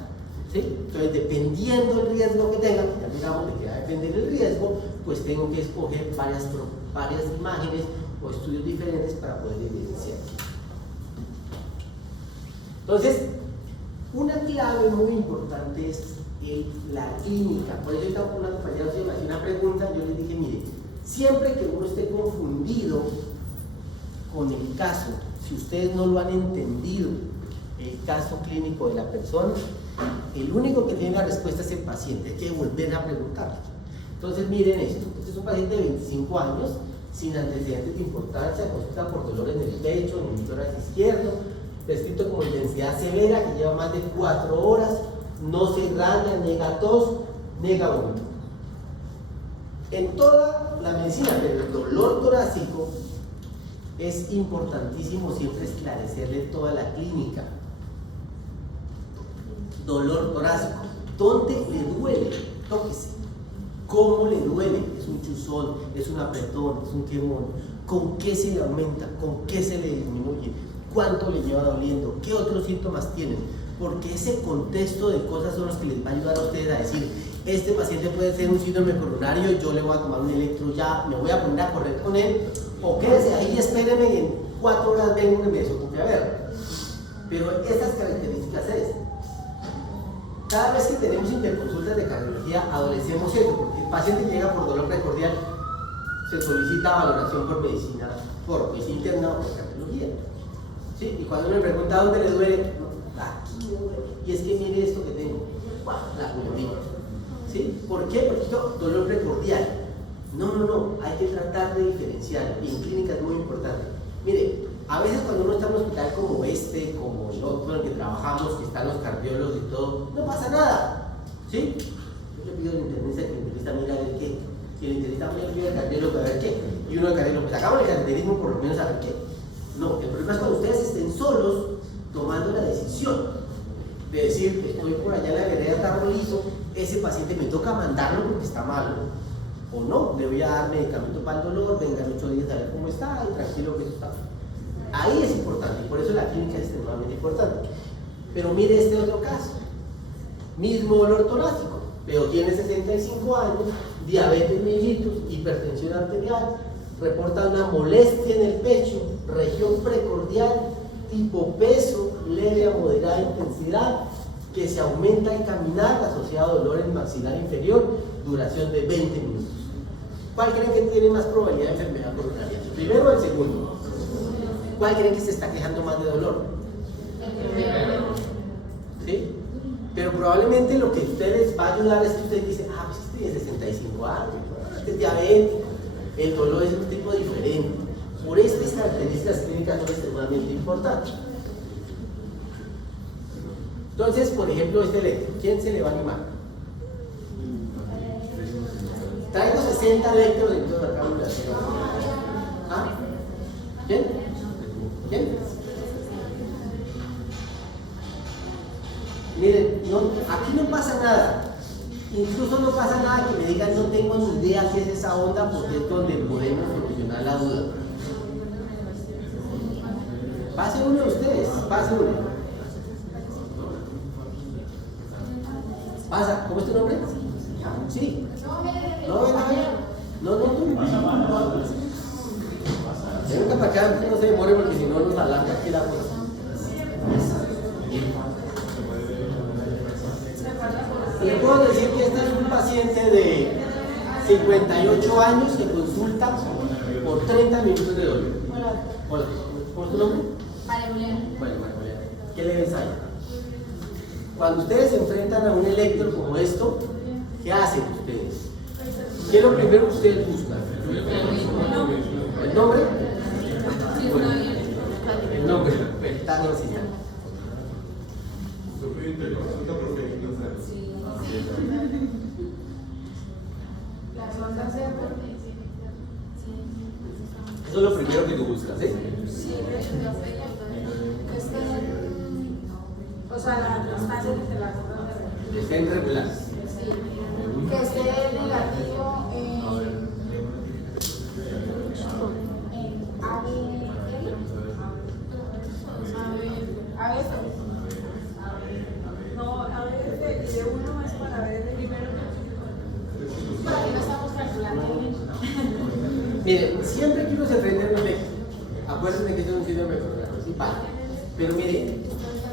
¿sí? Entonces, dependiendo del riesgo que tenga, ya digamos de que va a depender el riesgo, pues tengo que escoger varias imágenes o estudios diferentes para poder evidenciar. Entonces, una clave muy importante es la clínica. Por eso ahorita una compañera me hacía una pregunta, yo le dije, mire, siempre que uno esté confundido con el caso, si ustedes no lo han entendido, el caso clínico de la persona, el único que tiene la respuesta es el paciente, hay que volver a preguntarle. Entonces miren esto, este es un paciente de 25 años, sin antecedentes de importancia, consulta por dolor en el pecho, en el tórax izquierdo, descrito como intensidad severa, que lleva más de 4 horas, no se irradia, niega tos, niega vómito. En toda la medicina, pero el dolor torácico es importantísimo siempre esclarecerle toda la clínica. Dolor torácico, ¿dónde le duele? Tóquese. ¿Cómo le duele? ¿Es un chuzón? ¿Es un apretón? ¿Es un quemón? ¿Con qué se le aumenta? ¿Con qué se le disminuye? ¿Cuánto le lleva doliendo? ¿Qué otros síntomas tienen? Porque ese contexto de cosas son los que les va a ayudar a ustedes a decir, este paciente puede ser un síndrome coronario, yo le voy a tomar un electro ya, me voy a poner a correr con él, o quédese ahí y espéreme y en 4 horas vengo y me desocupe a ver. Pero esas características es, cada vez que tenemos interconsultas de cardiología adolecemos eso, porque el paciente llega por dolor precordial, se solicita valoración por medicina, por medicina interna o por cardiología. ¿Sí? Y cuando uno me pregunta dónde le duele, no, aquí me duele. Y es que mire esto que tengo, la pulmonía. ¿Sí? ¿Por qué? Porque esto dolor precordial. No, hay que tratar de diferenciar. Y en clínica es muy importante. Mire, a veces cuando uno está en un hospital como este, como el otro en el que trabajamos, que están los cardiólogos y todo, no pasa nada. ¿Sí? Yo le pido al internista que el internista mira a ver qué. Y el internista me pide al cardiólogo a ver qué. Y uno del cardiólogo, pues hagamos el cateterismo por lo menos a ver qué. No, el problema es cuando ustedes estén solos tomando la decisión de decir, estoy por allá en la vereda Tarrolizo, ese paciente me toca mandarlo porque está malo, o no, le voy a dar medicamento para el dolor, vengan 8 días a ver cómo está y tranquilo que eso está bien. Ahí es importante y por eso la clínica es extremadamente importante. Pero mire este otro caso, mismo dolor torácico, pero tiene 65 años, diabetes mellitus, hipertensión arterial, reporta una molestia en el pecho, región precordial, tipo peso, leve a moderada intensidad, que se aumenta al caminar, asociado a dolor en el maxilar inferior, duración de 20 minutos. ¿Cuál creen que tiene más probabilidad de enfermedad coronaria? ¿El primero o el segundo? ¿Cuál creen que se está quejando más de dolor? ¿Sí? Pero probablemente lo que a ustedes va a ayudar es que ustedes dicen, pues este tiene 65 años, este es diabético, el dolor es un tipo diferente. Por estas características clínicas son extremadamente importantes. Entonces, por ejemplo, este electro, ¿quién se le va a animar? Traigo 60 electros en toda la cámara. ¿Ah? ¿Quién? ¿Quién? Miren, aquí no pasa nada. Incluso no pasa nada que me digan no tengo ni idea qué es esa onda, porque es donde podemos solucionar la duda. Pase uno de ustedes, pase uno. Pasa, ¿cómo es tu nombre? Sí. No, tú. Venga para acá, no se demore porque si no nos alarga aquí la cosa. Le puedo decir que este es un paciente de 58 años que consulta por 30 minutos de dolor. Hola, ¿cómo es tu nombre? María Juliana. Bueno, María Juliana, ¿qué le ves ahí? Cuando ustedes se enfrentan a un electro como esto, ¿qué hacen ustedes? ¿Qué es lo primero que ustedes buscan? ¿El nombre? El nombre. Está no existe. Las ondas de Eso es lo primero que tú buscas, ¿sí? o sea, la constancia de las ondas Que estén regulares. que esté negativo en No, a ver, de uno es para ver de primero. para que no estamos calculando. Miren, siempre que uno se enfrenta a un electro, acuérdense que esto es un síndrome coronario, sí, vale. Pero miren,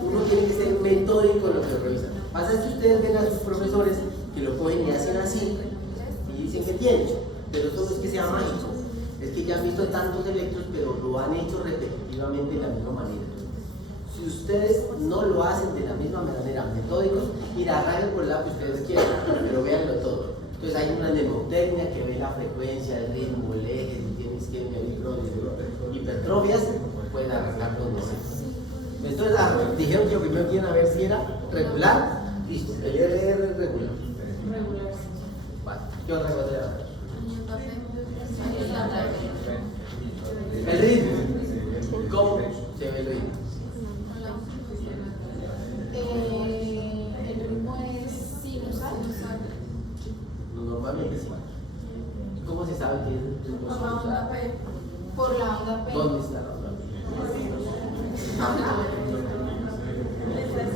uno tiene que ser metódico en lo que lo revisan. Pasa es que ustedes ven a sus profesores que lo cogen y hacen así y dicen que tienen, pero esto no es que sea mágico, es que ya han visto tantos electros, pero lo han hecho repetitivamente de la misma manera. Si ustedes no lo hacen de la misma manera, metódicos, mira, arranquen por el lado que ustedes quieran, pero véanlo todo. Entonces hay una mnemotecnia que ve la frecuencia, el ritmo, el eje, si tiene isquemia, hipertrofias, pueden arrancar donde sea. Entonces dijeron que lo primero que iban a ver si era regular, listo, el RR regular. Vale, ¿qué otra cosa le va a ver? El ritmo. ve lo digo. El ritmo es sinusal. Normalmente sí. ¿Y cómo se sabe que es el ritmo Por la onda sinusal? P. Por la onda P. ¿Dónde está la onda?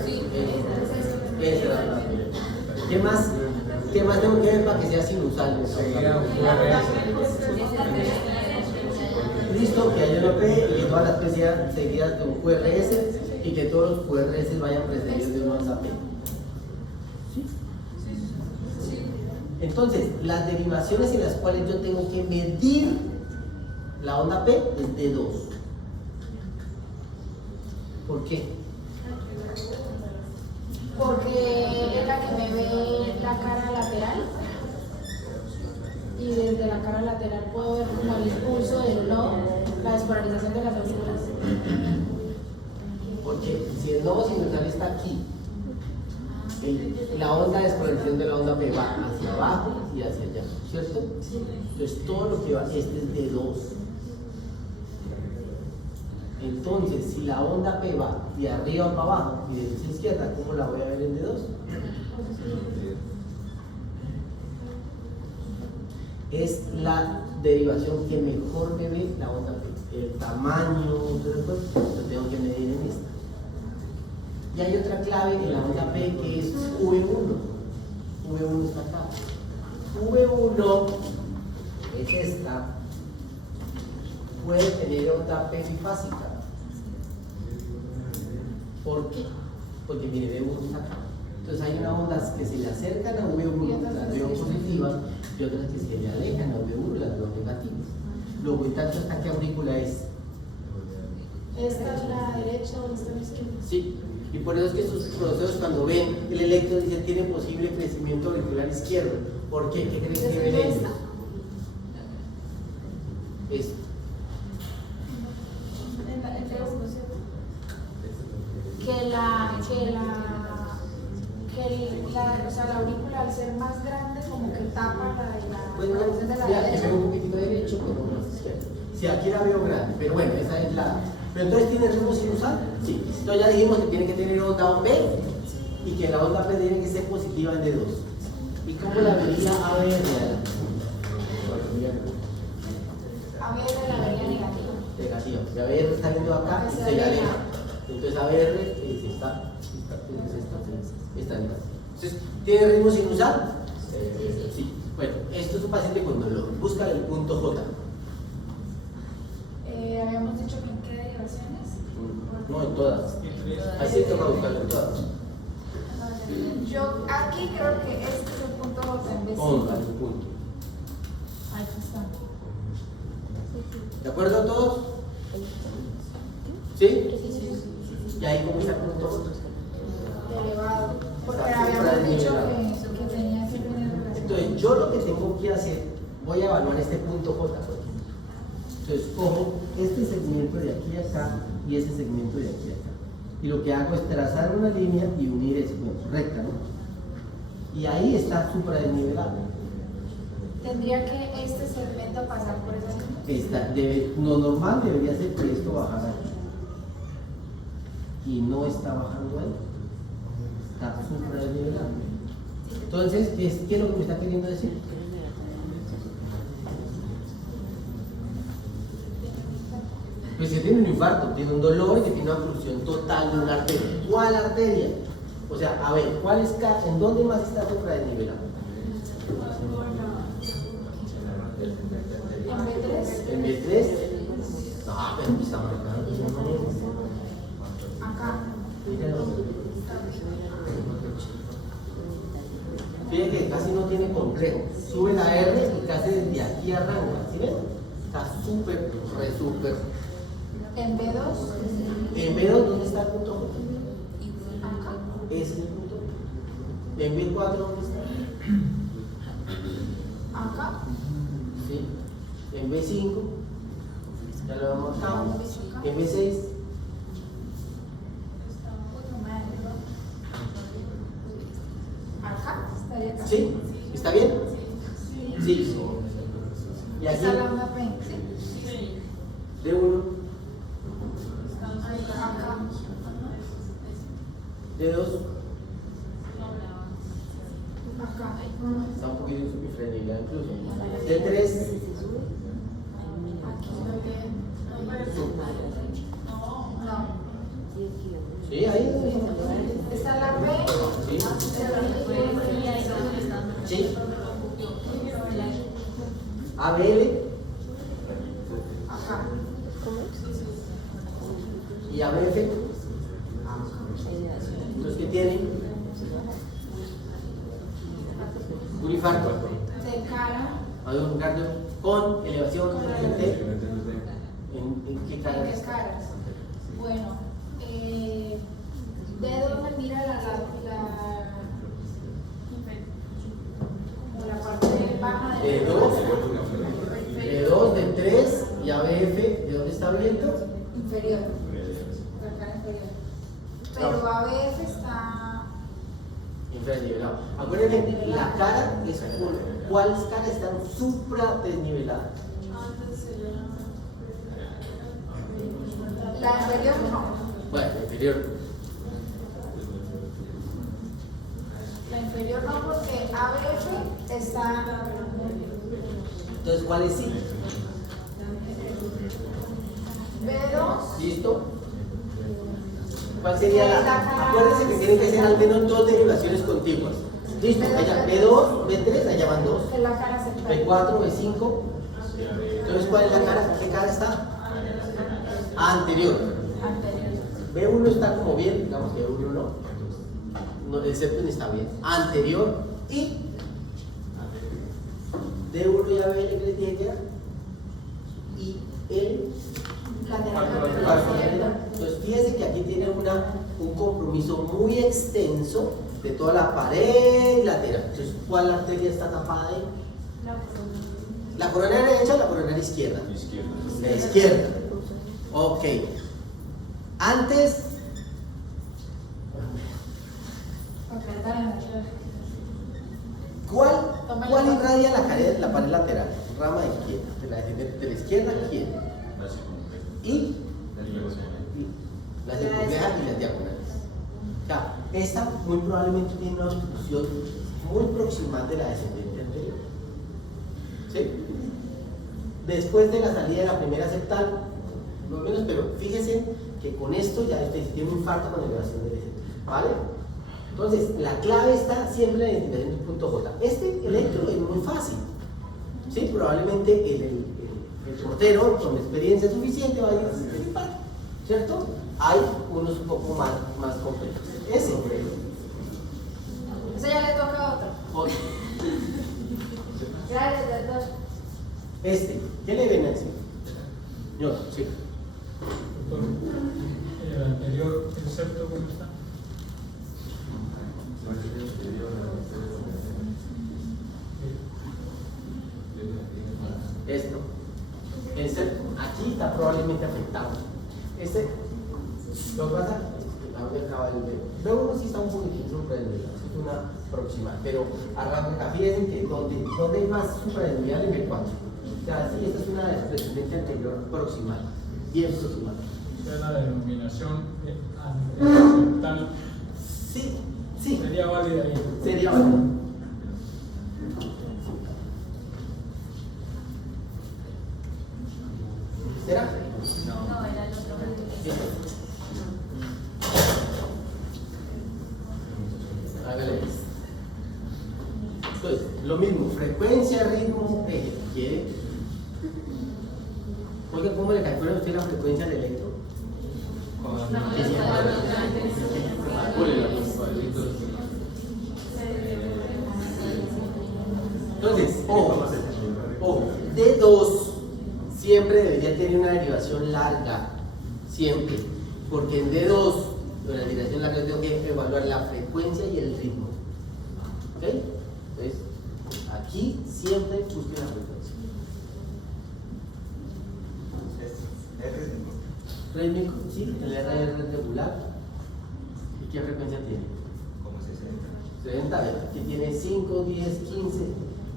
Sí, Esa es la onda. ¿Qué más? ¿Qué más tengo que ver para que sea sinusal? Seguida un QRS. Listo, que haya una P y que todas las P sean seguidas de un QRS y que todos los QRS vayan precedidos de una alza P. ¿Sí? Entonces, las derivaciones en las cuales yo tengo que medir la onda P es de 2. ¿Por qué? porque es la que me ve la cara lateral y desde la cara lateral puedo ver como el impulso del nodo, la despolarización de las aurículas. Porque si el nodo sinusal está aquí, la onda de despolarización de la onda P va hacia abajo y hacia allá, ¿cierto? Entonces todo lo que va, este es de 2. Entonces, si la onda P va de arriba para abajo y de derecha a izquierda, ¿cómo la voy a ver en D2? Es la derivación que mejor me ve la onda P. El tamaño, lo tengo que medir en esta. Y hay otra clave en la onda P que es V1. V1 está acá. V1 es esta. Puede tener onda P bifásica. ¿Por qué? Porque mire, V1 está acá. Entonces hay unas ondas que se le acercan a V1, las veo positivas, y otras que se le alejan a V1, las veo negativas. Luego, en tanto, ¿esta qué aurícula es? ¿Esta es la derecha o esta es la izquierda? Sí, y por eso es que sus profesores cuando ven el electro dicen tiene posible crecimiento auricular izquierdo. ¿Por qué? ¿Qué creen que ven ellos? Esto. O sea, la aurícula al ser más grande como que tapa la Pues no, de la ya, derecha. veo un poquitito derecho, pero más izquierdo. Sí, aquí la veo grande, pero bueno, esa es la. Pero entonces tiene ritmo sinusal. Sí, entonces ya dijimos que tiene que tener onda P y que la onda P tiene que ser positiva en D2. ¿Y cómo la vería ABR? A ver, la vería negativa. Negativa. Si ABR está viendo acá, Se se le aleja. aleja. Entonces ABR está negativa. Entonces, ¿tiene ritmo sinusal? Sí. Bueno, esto es un paciente con dolor. Busca el punto J. Habíamos dicho que en qué derivaciones. No, en todas. Así toca buscarlo en todas. Yo aquí creo que este es el punto J en vez de. Ponga el punto. Ahí está. ¿De acuerdo a todos? ¿Sí? ¿Y ahí cómo está el punto J? Elevado. Porque Está habíamos dicho supraelevado. que tenía que tener relación. Entonces, yo lo que tengo que hacer, voy a evaluar este punto J. Por ejemplo. Entonces, cojo este segmento de aquí a acá y ese segmento de aquí a acá. Y lo que hago es trazar una línea y unir eso, bueno, recta, ¿no? Y ahí está supradesnivelado. Tendría que este segmento pasar por esa línea. Lo normal debería ser que esto bajara aquí. Y no está bajando ahí. Está supradesnivelado. Entonces, ¿qué es lo que me está queriendo decir? Pues si tiene un infarto, tiene un dolor y que tiene una obstrucción total de una arteria. ¿Cuál arteria? O sea, a ver, ¿cuál es ¿en dónde más está supradesnivelado? En B3. ¿En B3? No, pero está marcado. Acá. Fíjense que casi no tiene complejo. Sube la R y casi desde aquí arranca. ¿Sí ven? Está súper. En B2. En B2, ¿dónde está el punto J? Acá. Ese es el punto. En B4, ¿dónde está? Acá. Sí. En B5, ya lo hemos marcado. En B6, Acá. Estaría acá. ¿sí? ¿Está bien? Sí. Y aquí, Está la onda P. Sí. D1, Acá. D2 Acá. está un poquito subinfrenible incluso. D3 No. sí, ahí. Está la P. Sí. Sí. ABL Acá. y ABF. Los que tienen un infarto, De cara. hay un cardio con elevación en T. ¿En qué ¿En cara? qué caras? Bueno, dedo me mira como la parte baja del D2, D2, D3 y ABF, ¿de dónde está abierto? inferior. La cara inferior. Pero ABF está. Infranivelado. Acuérdense, la cara es ¿cuáles caras están supradesniveladas? La inferior no. Bueno, inferior. La inferior no, porque ABF está. Entonces, ¿cuál es sí? B2. ¿Listo? ¿Cuál sería la? Acuérdense que tienen que ser al menos dos derivaciones contiguas. ¿Listo? Allá, B2, B3, allá van dos. Que la cara se pega. B4, B5. Entonces, ¿cuál es la cara? ¿Qué cara está? Anterior. Anterior. B1 está como bien, digamos que B1 no, el septum está bien. Anterior y D1 y ABL que le tiene que dar. Y el Lateral. Entonces fíjense que aquí tiene un compromiso muy extenso de toda la pared lateral. Entonces, ¿cuál arteria está tapada ahí? ¿La coronaria derecha o la coronaria izquierda? Izquierda. La izquierda. Ok. Antes, ¿cuál irradia la pared lateral? Rama izquierda. De la izquierda, ¿quién? Y las circunflejas y las diagonales. O sea, esta muy probablemente tiene una obstrucción muy proximal de la descendente anterior. ¿Sí? Después de la salida de la primera septal, lo menos, pero fíjense que con esto ya usted tiene un infarto con elevación del eje. ¿Vale? Entonces, la clave está siempre en la identificación del punto J. Este electro es muy fácil. ¿Sí? Probablemente el portero con experiencia suficiente va a decir el infarto. ¿Cierto? Hay unos un poco más complejos. Ese. Eso ya le toca a otro. Otro. Gracias, doctor. Este. ¿Qué le ven así? Yo, sí. Doctor, el anterior, el septo, ¿cómo está? Esto. Aquí está probablemente afectado. Este, lo que pasa, acaba el dedo. B1 sí está un poquitín supradesnivelado, es una proximal, pero arranca, fíjense que donde hay más supradesnivelado en B4. O sea, sí, esta es una descendente anterior proximal, bien proximal. O sea, la denominación anteroceptal Sí, sería válida ahí. sería válido. ¿Será? No, era el otro. Hágale. Entonces, lo mismo, frecuencia, ritmo, eje. ¿Quiere? Oiga, ¿cómo le calcula usted la frecuencia del electro? Entonces, ojo, D2 siempre debería tener una derivación larga, siempre, porque en D2, en la derivación larga tengo que evaluar la frecuencia y el ritmo. ¿Ok? Entonces, aquí siempre busquen la frecuencia. Rítmico, sí, el RR es regular. ¿Y qué frecuencia tiene? Como 60. 60, aquí tiene 5, 10, 15,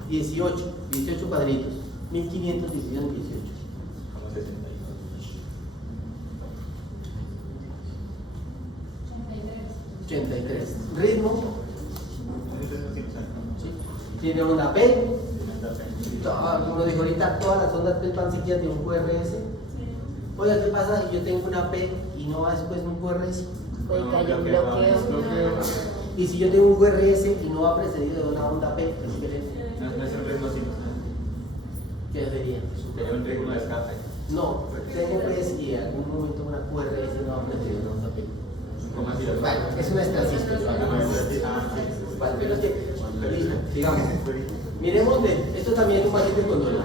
18 cuadritos. 1500 dividido en 18. Como 62. 83. Ritmo. ¿Sí? Tiene onda P. Como dijo ahorita, todas las ondas P van seguidas de un QRS. Oiga, ¿qué pasa si yo tengo una P y no va después un QRS? Puede que haya un bloqueo. Y si yo tengo un QRS y no va precedido de una onda P, ¿qué le- No es un ritmo sinusoidal. ¿qué sería? Sería un ritmo de escape. No, tengo pues y en algún momento una QRS no va precedido de una onda P. ¿Cómo así? Bueno, es una transistor. Vale, pero es que, listo, sigamos. Miremos de, esto también es un paciente con dolor.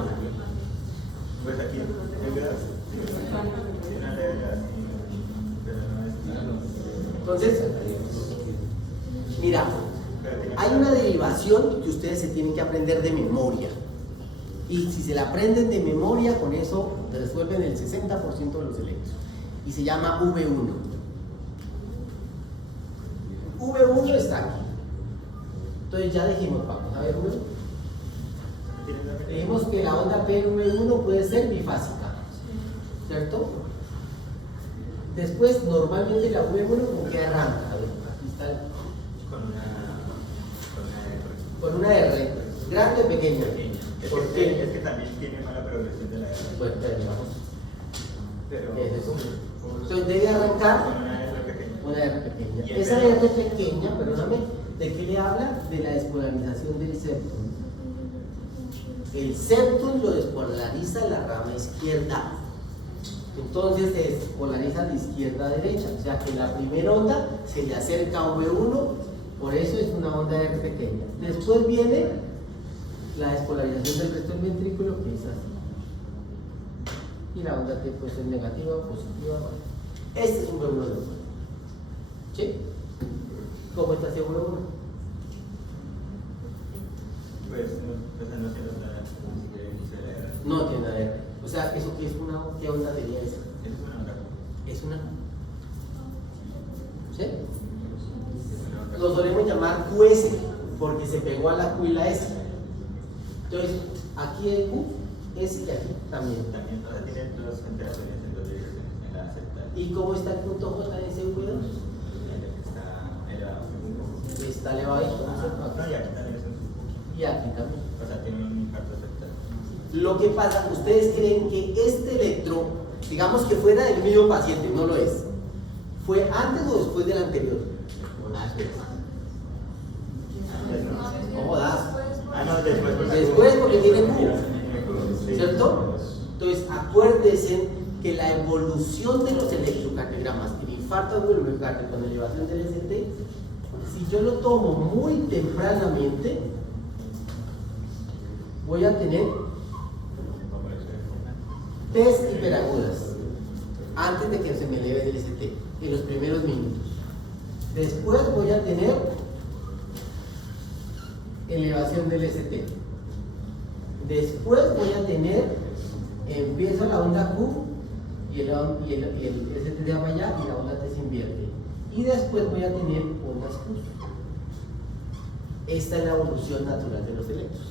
Pues aquí, en grado. Una leve así, pero no es. Entonces, mira, hay una derivación que ustedes se tienen que aprender de memoria. Y si se la aprenden de memoria, con eso resuelven el 60% de los electros. Y se llama V1. V1 está aquí. Entonces ya dijimos, vamos a ver uno. Dijimos que la onda PV1 puede ser bifásica, ¿cierto? Después, normalmente la V1 ¿con qué arranca? A ver, aquí está. Con una R. ¿Grande o pequeña? ¿Por qué? Es que también tiene mala progresión de la R. Bueno, vamos. Pero ¿Qué es eso? Entonces debe arrancar con una R pequeña. una R pequeña. Y Esa el R pequeña, perdóname, ¿de qué le habla? De la despolarización del septum. El septum lo despolariza la rama izquierda. Entonces se despolariza de izquierda a derecha. O sea que la primera onda se le acerca a V1, por eso es una onda R pequeña. Después viene la despolarización del resto del ventrículo, que es así. Y la onda T puede ser negativa o positiva. Este es un V1 normal. ¿Sí? ¿Cómo está ese V1? Pues no se nos da que inicia la R. No tiene nada de R. O sea, ¿eso qué es una? ¿Qué onda sería esa? Es una onda. Es una. ¿Sí? Es una onda. Lo solemos llamar QS porque se pegó a la Q y la S. Entonces, aquí hay Q, S y aquí también. También, o sea, tiene dos interacciones en dos direcciones, en la Z. ¿Y cómo está el punto J en ese V2? Está elevado. Está elevadito. No, y aquí también es un. Y aquí también. O sea, tiene un impacto afectado. Lo que pasa, ustedes creen que este electro, digamos que fuera del mismo paciente, no lo es. ¿Fue antes o después del anterior? No jodas. Ah, no, después. Después porque tiene Q, Sí. ¿cierto? Entonces acuérdense que la evolución de los electrocardiogramas, el infarto agudo miocardio con elevación del ST, si yo lo tomo muy tempranamente, voy a tener T's hiperagudas antes de que se me eleve el ST, en los primeros minutos. Después voy a tener elevación del ST. Después voy a tener, empieza la onda Q y el ST se va para allá y la onda T se invierte. Y después voy a tener ondas Q. Esta es la evolución natural de los electros.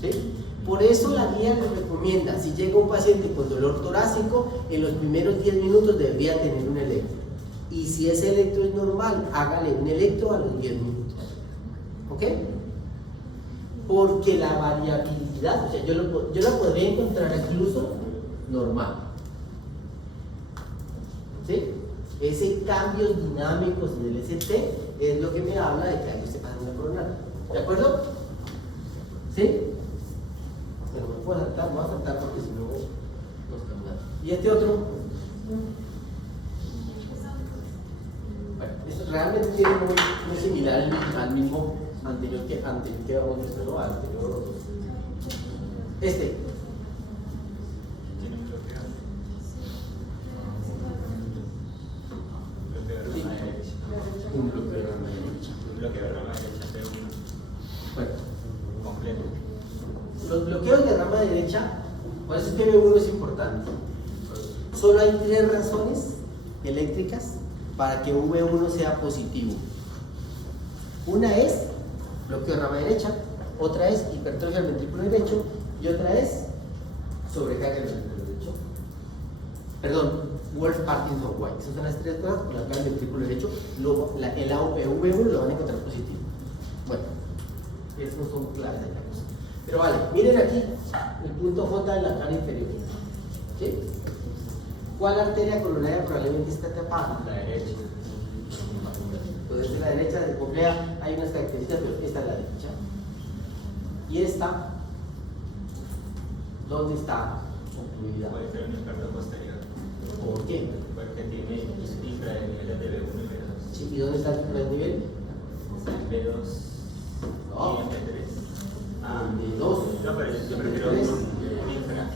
¿Sí? Por eso la guía les recomienda, si llega un paciente con dolor torácico, en los primeros 10 minutos debería tener un electro. Y si ese electro es normal, hágale un electro a los 10 minutos. ¿Ok? Porque la variabilidad, o sea, yo la podría encontrar incluso normal. ¿Sí? Ese cambios dinámicos en el ST es lo que me habla de que algo se pasa en la coronal. ¿De acuerdo? ¿Sí? Bueno, me puedo saltar, me voy a saltar porque si no nos cambiamos. ¿Y este otro? Bueno, esto realmente tiene muy similar al mismo anterior que habíamos visto, ¿no? Anterior. Este. Tiene un bloqueo. Un bloqueo de rama derecha. Un bloqueo de rama derecha P1 Bueno, completo. los bloqueos de rama derecha, por eso es que B1 es importante. Solo hay 3 razones eléctricas para que V1 sea positivo. Una es bloqueo de rama derecha, otra es hipertrofia del ventrículo derecho y otra es sobrecarga del ventrículo derecho. Perdón, Wolff-Parkinson-White. Esas son las tres cosas por las cuales el ventrículo derecho, el AVV lo van a encontrar positivo. Bueno, esos son claves de la cosa. Pero vale, miren aquí el punto J de la cara inferior. ¿Sí? ¿Cuál arteria coronaria probablemente está tapada? La derecha. Entonces, de la derecha de coclea hay unas características, pero esta es la derecha. Y esta, ¿dónde está concluida? Puede ser un infarto posterior. ¿Por qué? Porque tiene infraniveles de B1 y B2. Sí, ¿y dónde está el nivel? B2 No. y B3. De 2. No, pero yo prefiero un infra.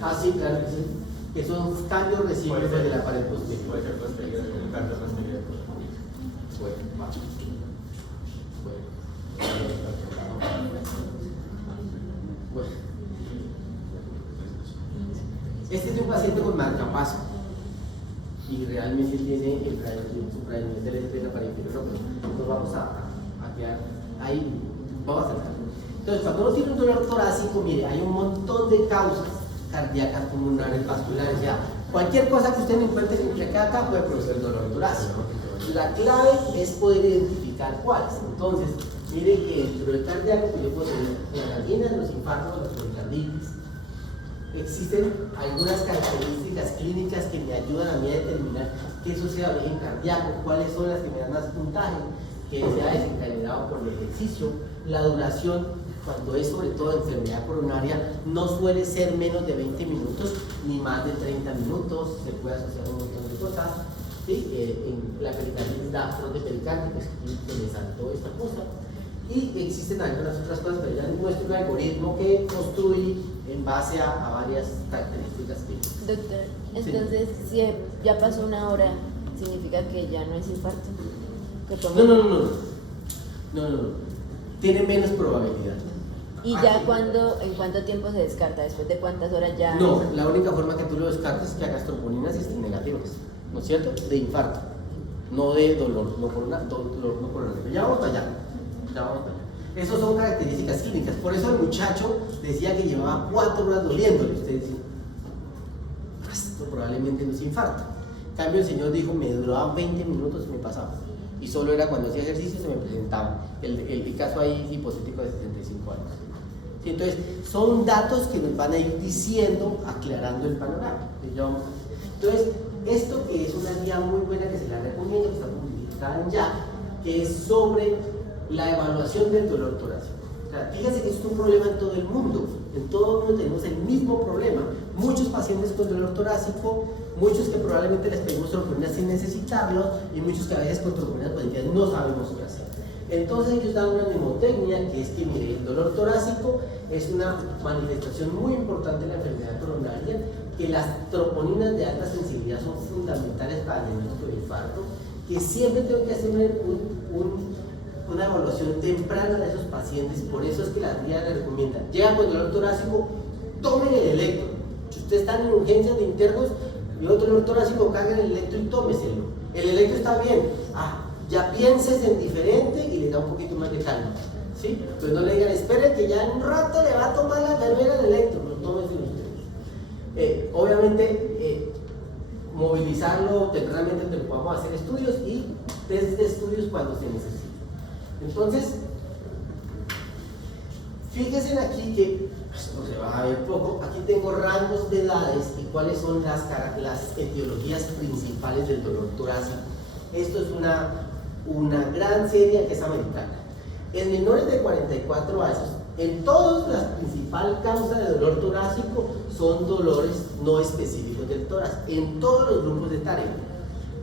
Ah, sí, claro que sí. Que son cambios recíprocos de la pared posterior. Puede ser posterior, un infarto posterior. Bueno, va. Bueno. Este es un paciente con marcapaso y realmente tiene su pradial de la espina para inferior, pero nos vamos a quedar ahí, vamos a saltar. Entonces, cuando uno tiene un dolor torácico, mire, hay un montón de causas cardíacas, pulmonares, vasculares, ya. Cualquier cosa que usted encuentre entre acá puede producir dolor torácico. La clave es poder identificar cuáles. Entonces, mire que dentro del cardíaco, yo puedo tener las anginas, los infartos, las pericarditis. Existen algunas características clínicas que me ayudan a mí a determinar qué sucede a origen cardíaco, cuáles son las que me dan más puntaje, que sea desencadenado por el ejercicio, la duración, cuando es sobre todo enfermedad coronaria, no suele ser menos de 20 minutos ni más de 30 minutos, se puede asociar a un montón de cosas. ¿Sí? En la pericarditis da frote pericárdico, que me saltó esta cosa. Y existen algunas otras cosas, pero ya les muestro un algoritmo que construí en base a varias características clínicas. Doctor, entonces, si ya pasó una hora, ¿significa que ya no es infarto? No. Tiene menos probabilidad. ¿Y ya en cuánto tiempo se descarta? ¿Después de cuántas horas ya? No, la única forma que tú lo descartas es que hagas troponinas y estén negativas, ¿no es cierto? De infarto, no de dolor, no coronario. Ya vamos para allá. Esas son características clínicas. Por eso el muchacho decía que llevaba 4 horas doliéndole. Usted decía, esto probablemente no es infarto. En cambio, el señor dijo, me duraba 20 minutos y me pasaba. Y solo era cuando hacía ejercicio se me presentaba. El caso ahí hipotético de 65 años. ¿Sí? Entonces, son datos que nos van a ir diciendo, aclarando el panorama. Entonces, esto que es una guía muy buena que se la recomiendo, que está publicada en Ya, que es sobre la evaluación del dolor torácico. O sea, fíjense que esto es un problema en todo el mundo. En todo el mundo tenemos el mismo problema. Muchos pacientes con dolor torácico, muchos que probablemente les pedimos troponinas sin necesitarlo, y muchos que a veces con troponinas positivas no sabemos qué hacer. Entonces ellos dan una mnemotecnia que es que, mire, el dolor torácico es una manifestación muy importante de la enfermedad coronaria, que las troponinas de alta sensibilidad son fundamentales para el diagnóstico de infarto, que siempre tengo que hacer una evaluación temprana de esos pacientes. Por eso es que la guía le recomienda, llega con dolor torácico, tomen el electro. Si ustedes están en urgencias de internos y otro dolor torácico, carguen el electro y tómeselo. El electro está bien, ya pienses en diferente y le da un poquito más de calma, ¿sí? Pues no le digan, espere que ya en un rato le va a tomar la enfermera el electro, lo tómense ustedes. Obviamente, movilizarlo tempranamente donde podamos hacer estudios y test de estudios cuando se necesite. Entonces, fíjense aquí que, no se va a ver poco, aquí tengo rangos de edades y cuáles son las etiologías principales del dolor torácico. Esto es una gran serie que es americana. En menores de 44 años, en todos la principal causa de dolor torácico son dolores no específicos del tórax, en todos los grupos de tarea.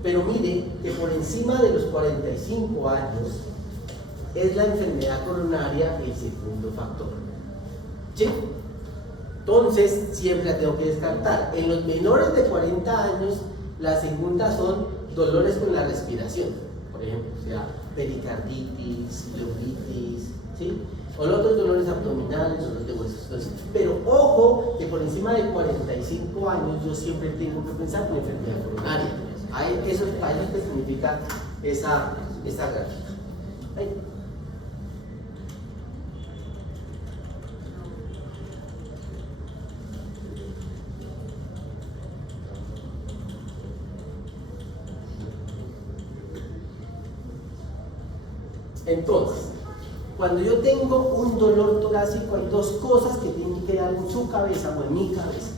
Pero mire que por encima de los 45 años, es la enfermedad coronaria el segundo factor. ¿Sí? Entonces, siempre la tengo que descartar. En los menores de 40 años, la segunda son dolores con la respiración. Por ejemplo, o sea, pericarditis, pleuritis, ¿sí? O los otros dolores abdominales, dolores de huesos. Entonces, pero ojo, que por encima de 45 años, yo siempre tengo que pensar en enfermedad coronaria. Eso es que significa esa gráfica. Ahí. Entonces, cuando yo tengo un dolor torácico, hay dos cosas que tienen que quedar en su cabeza o en mi cabeza,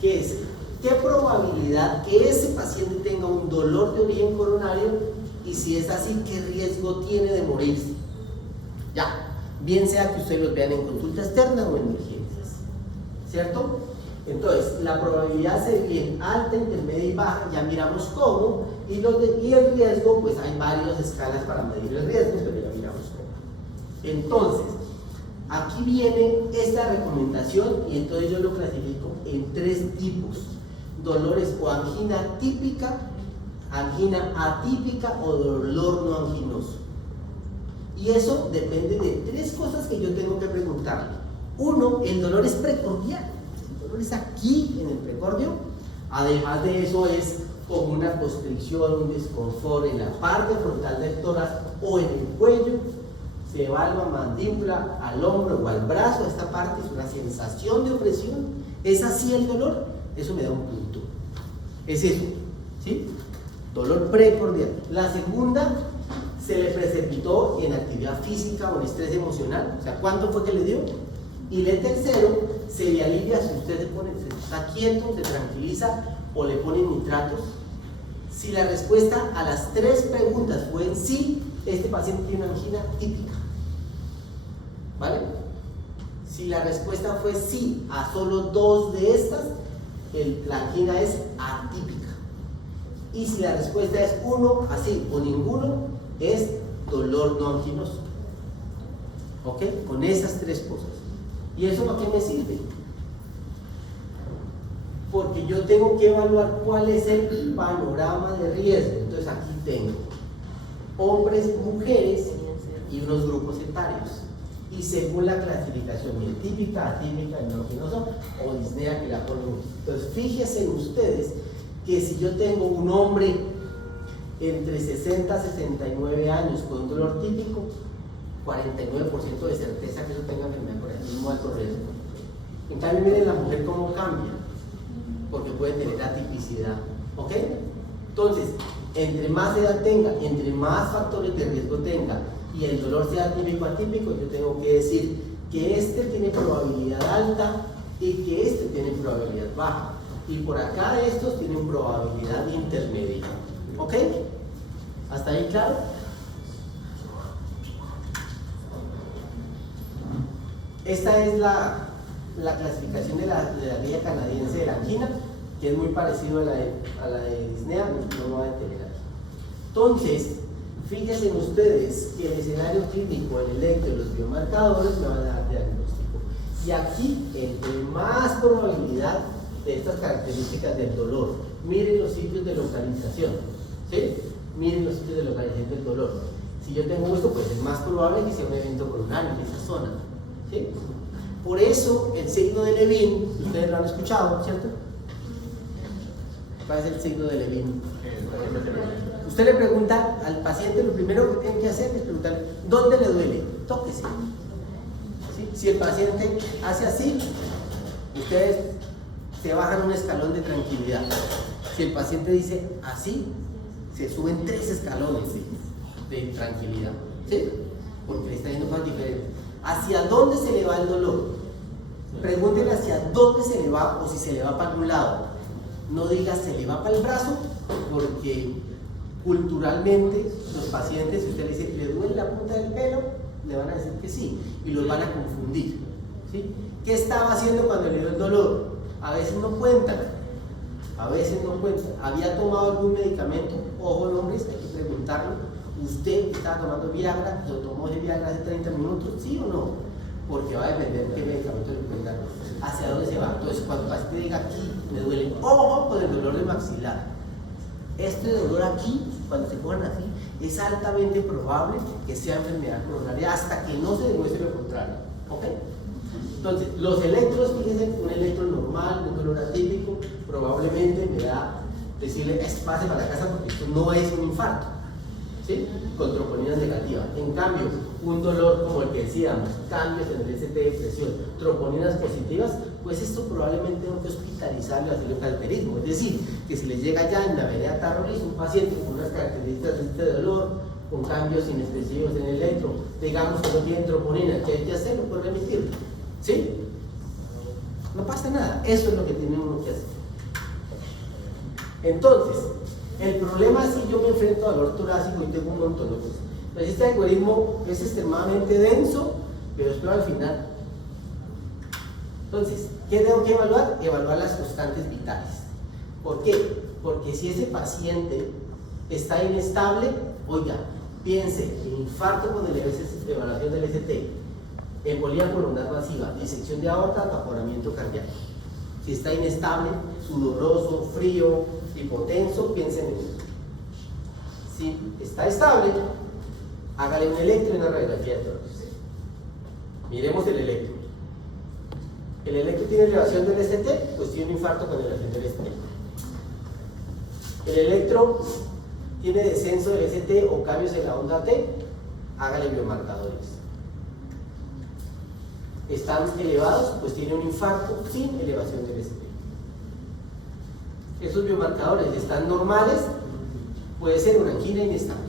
que es, ¿qué probabilidad que ese paciente tenga un dolor de origen coronario? Y si es así, ¿qué riesgo tiene de morirse? Ya, bien sea que ustedes los vean en consulta externa o en emergencias, ¿cierto? Entonces, la probabilidad se divide alta, intermedia y baja, ya miramos cómo, y el riesgo, pues hay varias escalas para medir el riesgo, pero ya miramos cómo. Entonces, aquí viene esta recomendación, y entonces yo lo clasifico en 3 tipos: dolores o angina típica, angina atípica o dolor no anginoso. Y eso depende de 3 cosas que yo tengo que preguntarle. Uno, el dolor es precordial, el dolor es aquí en el precordio. Además de eso es como una constricción, un desconfort en la parte frontal del tórax o en el cuello. Se va a la mandíbula, al hombro o al brazo. Esta parte es una sensación de opresión. ¿Es así el dolor? Eso me da un punto. Es eso, ¿sí? Dolor precordial. La segunda, se le precipitó en actividad física o en estrés emocional. O sea, ¿cuánto fue que le dio? Y el tercero, se le alivia si usted se está quieto, se tranquiliza o le ponen nitratos. Si la respuesta a las 3 preguntas fue en sí, este paciente tiene una angina típica. ¿Vale? Si la respuesta fue sí a solo 2 de estas, la angina es atípica. Y si la respuesta es 1, así o ninguno, es dolor no anginoso. ¿Ok? Con esas 3 cosas. ¿Y eso para qué me sirve? Porque yo tengo que evaluar cuál es el panorama de riesgo. Entonces aquí tengo hombres, mujeres y unos grupos etarios. Y según la clasificación, bien, típica, atípica, no anginoso o disnea, que la ponen. Entonces fíjense ustedes que si yo tengo un hombre entre 60 a 69 años con un dolor típico, 49% de certeza que eso tenga enfermedad coronarial, mismo alto riesgo. En cambio, miren la mujer cómo cambia, porque puede tener atipicidad. ¿Ok? Entonces, entre más edad tenga, entre más factores de riesgo tenga y el dolor sea típico atípico, yo tengo que decir que este tiene probabilidad alta y que este tiene probabilidad baja. Y por acá estos tienen probabilidad intermedia. ¿Ok? ¿Hasta ahí claro? Esta es la clasificación de la guía canadiense de la angina, que es muy parecido a la de disnea, no me voy a detener aquí. Entonces, fíjense ustedes que el escenario clínico, el electro y los biomarcadores me van a dar diagnóstico. Y aquí, entre más probabilidad de estas características del dolor, miren los sitios de localización, ¿sí? Miren los sitios de localización del dolor. Si yo tengo esto, pues es más probable que sea un evento coronario en esa zona, ¿sí? Por eso el signo de Levin, ustedes lo han escuchado, ¿cierto? ¿Cuál es el signo de Levin? Usted le pregunta al paciente, lo primero que tiene que hacer es preguntarle, ¿dónde le duele? Tóquese. ¿Sí? Si el paciente hace así, ustedes se bajan un escalón de tranquilidad. Si el paciente dice así, se suben 3 escalones de tranquilidad, ¿sí? Porque le está yendo cosas diferentes. ¿Hacia dónde se le va el dolor? Pregúntenle hacia dónde se le va o si se le va para algún lado. No diga se le va para el brazo, porque culturalmente los pacientes, si usted le dice le duele la punta del pelo, le van a decir que sí y los van a confundir, ¿sí? ¿Qué estaba haciendo cuando le dio el dolor? A veces no cuentan, a veces no cuentan. ¿Había tomado algún medicamento? Ojo, hombres, hay que preguntarlo. ¿Usted estaba tomando Viagra? ¿Lo tomó ese Viagra hace 30 minutos? ¿Sí o no? Porque va a depender de qué medicamento le pueden dar. ¿Hacia dónde se va? Entonces, cuando el paciente diga aquí, me duele, ojo con el dolor de maxilar. Este dolor aquí, cuando se pongan así, es altamente probable que sea enfermedad coronaria hasta que no se demuestre lo contrario. ¿Ok? Entonces, los electros, fíjense, un electro normal, un dolor atípico, probablemente me da decirle, pase para la casa porque esto no es un infarto, ¿sí? Con troponinas negativas. En cambio, un dolor como el que decíamos, cambios en el ST de presión, troponinas positivas, pues esto probablemente tengo que hospitalizarlo y hacerle un calterismo. Es decir, que si le llega ya en la vereda Tarrolis un paciente con unas características de este dolor, con cambios inexpresivos en el electro, digamos que no tienen troponina, ¿qué hay que hacer? No puede remitirlo, ¿sí? No pasa nada, eso es lo que tenemos que hacer. Entonces, el problema es que yo me enfrento al dolor torácico y tengo un montón de cosas. Entonces, este algoritmo es extremadamente denso, pero espero al final. Entonces, ¿qué tengo que evaluar? Evaluar las constantes vitales. ¿Por qué? Porque si ese paciente está inestable, oiga, piense en infarto con elevación del ST, embolía pulmonar masiva, disección de aorta, taponamiento cardíaco. Si está inestable, sudoroso, frío, hipotenso, piensen en eso. Si está estable, hágale un electro y una radiografía de tórax. Miremos el electro. El electro tiene elevación del ST, pues tiene un infarto con elevación del ST. El electro tiene descenso del ST o cambios en la onda T, hágale biomarcadores. Están elevados, pues tiene un infarto sin elevación del ST. Esos biomarcadores están normales, puede ser una angina inestable,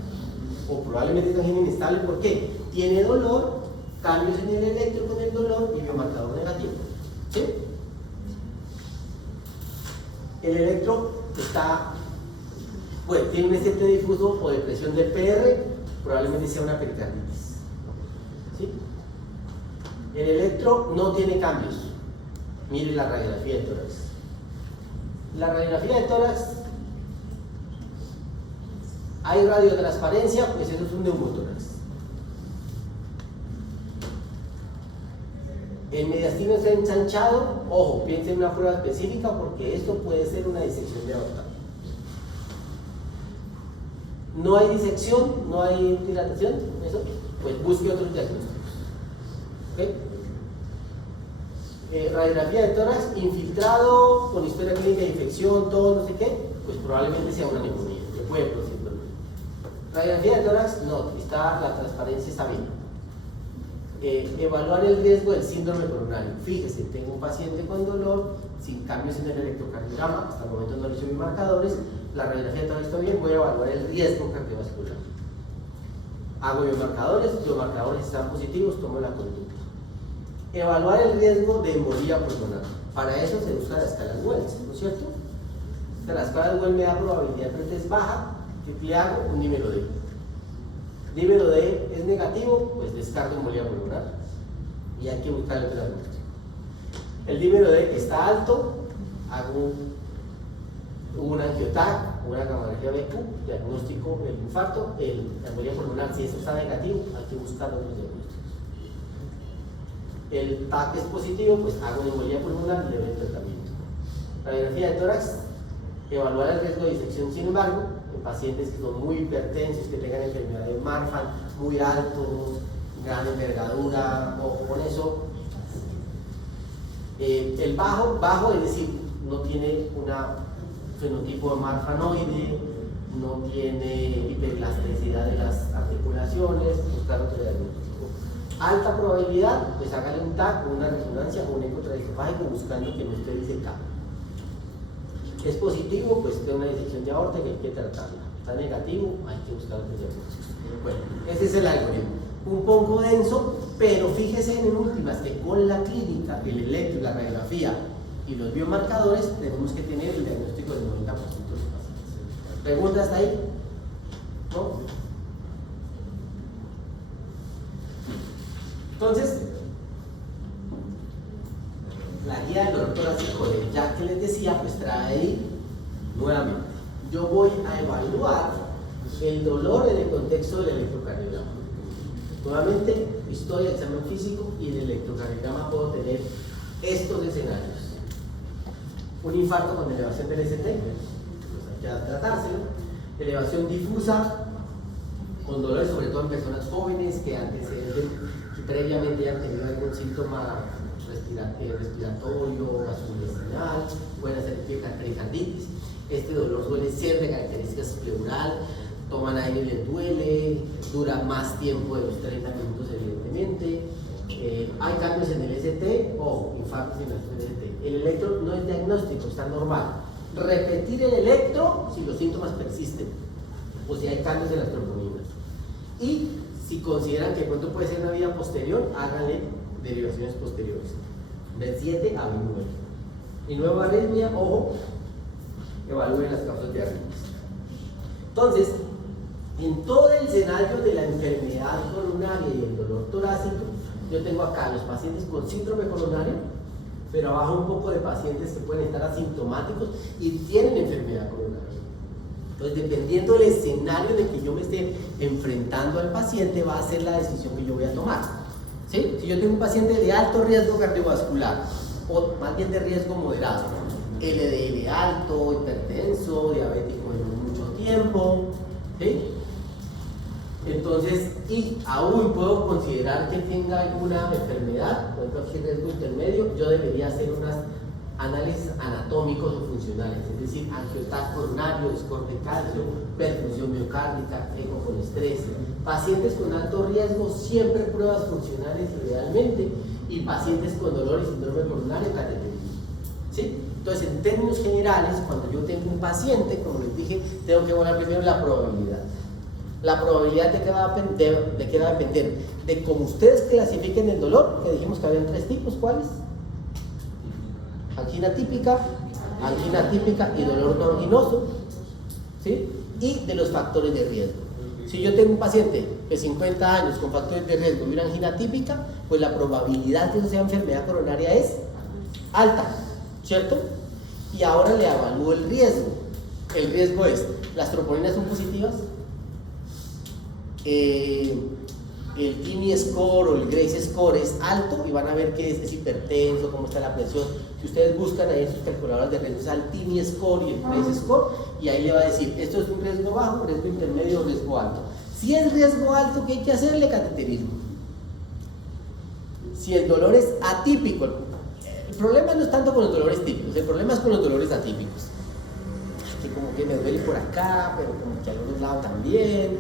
o probablemente una angina inestable, ¿por qué? Tiene dolor, cambios en el electro con el dolor y biomarcador negativo. ¿Sí? El electro está, bueno, tiene un ST difuso o depresión del PR, probablemente sea una pericarditis. ¿Sí? El electro no tiene cambios. Mire la radiografía de tórax. La radiografía de tórax, hay radiotransparencia, pues eso es un neumotórax. El mediastino está ensanchado, ojo, piensen en una prueba específica porque esto puede ser una disección de aorta. No hay disección, no hay dilatación, eso, pues busque otros diagnósticos. ¿Okay? Radiografía de tórax, infiltrado, con historia clínica de infección, todo, no sé qué, pues probablemente sea una neumonía, que puede producir dolor. Radiografía de tórax, no, la transparencia está bien. Evaluar el riesgo del síndrome coronario. Fíjese, tengo un paciente con dolor, sin cambios en el electrocardiograma, hasta el momento no le hice mis marcadores, la radiografía de tórax está bien, voy a evaluar el riesgo cardiovascular. Hago biomarcadores están positivos, tomo la conducta. Evaluar el riesgo de embolía pulmonar. Para eso se usa la escala de Wells, ¿no es cierto? La escala de Wells me da probabilidad de es baja, triple hago un dímero D. Dímero D es negativo, pues descarto embolía pulmonar y hay que buscar el diagnóstico. El dímero D está alto, hago un angiotac, una gamografía BQ, diagnóstico del infarto, la embolía pulmonar. Si eso está negativo, hay que buscar otros diagnósticos. El TAC es positivo, pues hago una embolía pulmonar y le doy el tratamiento. Radiografía de tórax, evaluar el riesgo de disección, sin embargo, en pacientes que son muy hipertensos, que tengan enfermedad de Marfan muy altos, gran envergadura, ojo con eso. El bajo, es decir, no tiene un fenotipo marfanoide, no tiene hiperelasticidad de las articulaciones, buscar otro diagnóstico. Alta probabilidad, pues hágale un TAC, una resonancia o un eco transesofágico buscando que no esté disecado. Es positivo, pues tiene una disección de aorta que hay que tratarla. Está negativo, hay que buscar otro diagnóstico. Bueno, ese es el algoritmo. Un poco denso, pero fíjese en últimas que con la clínica, el electro, la radiografía y los biomarcadores tenemos que tener el diagnóstico del 90% de los pacientes. ¿Preguntas hasta ahí? ¿No? Entonces, la guía del dolor torácico de Jack que les decía, pues trae ahí nuevamente. Yo voy a evaluar el dolor en el contexto del electrocardiograma. Nuevamente, historia, examen físico y en el electrocardiograma puedo tener estos escenarios. Un infarto con elevación del ST, pues hay que tratárselo. Elevación difusa, con dolores sobre todo en personas jóvenes que previamente ya han tenido algún síntoma respiratorio, gastrointestinal, pueden hacer pericarditis. Este dolor suele ser de características pleural, toman aire y les duele, dura más tiempo de los 30 minutos evidentemente. Hay cambios en el ST o infartos en el ST. El electro no es diagnóstico, está normal. Repetir el electro si los síntomas persisten o si hay cambios en las tromboninas. Y si consideran que de pronto puede ser una vía posterior, háganle derivaciones posteriores. De 7 a 29. Y nueva arritmia, ojo, evalúen las causas de arritmias. Entonces, en todo el escenario de la enfermedad coronaria y el dolor torácico, yo tengo acá los pacientes con síndrome coronario, pero abajo un poco de pacientes que pueden estar asintomáticos y tienen enfermedad coronaria. Entonces, dependiendo del escenario de que yo me esté enfrentando al paciente, va a ser la decisión que yo voy a tomar. ¿Sí? Si yo tengo un paciente de alto riesgo cardiovascular, o más bien de riesgo moderado, LDL alto, hipertenso, diabético en mucho tiempo, ¿sí? Entonces, y aún puedo considerar que tenga alguna enfermedad, por ejemplo, aquí riesgo intermedio, yo debería hacer unos análisis anatómicos o funcionales, es decir, angiotac coronario, score de calcio, perfusión miocárdica, eco con estrés. Pacientes con alto riesgo, siempre pruebas funcionales idealmente, y pacientes con dolor y síndrome coronario, cateterismo. ¿Sí? Entonces, en términos generales, cuando yo tengo un paciente, como les dije, tengo que evaluar primero la probabilidad. La probabilidad de qué va a depender de cómo ustedes clasifiquen el dolor, que dijimos que habían 3 tipos. ¿Cuáles? Angina típica y dolor no anginoso, ¿sí? Y de los factores de riesgo. Si yo tengo un paciente de 50 años con factores de riesgo y una angina típica, pues la probabilidad de que eso sea enfermedad coronaria es alta, ¿cierto? Y ahora le evalúo el riesgo. El riesgo es, ¿las troponinas son positivas? El TIMI score o el Grace score es alto y van a ver que es hipertenso, cómo está la presión. Si ustedes buscan ahí en sus calculadoras de riesgo, el TIMI score y el Grace score, y ahí le va a decir, esto es un riesgo bajo, riesgo intermedio o riesgo alto. Si es riesgo alto, ¿qué hay que hacerle? Cateterismo. Si el dolor es atípico, el problema no es tanto con los dolores típicos, el problema es con los dolores atípicos. Que como que me duele por acá, pero como que al otro lado también.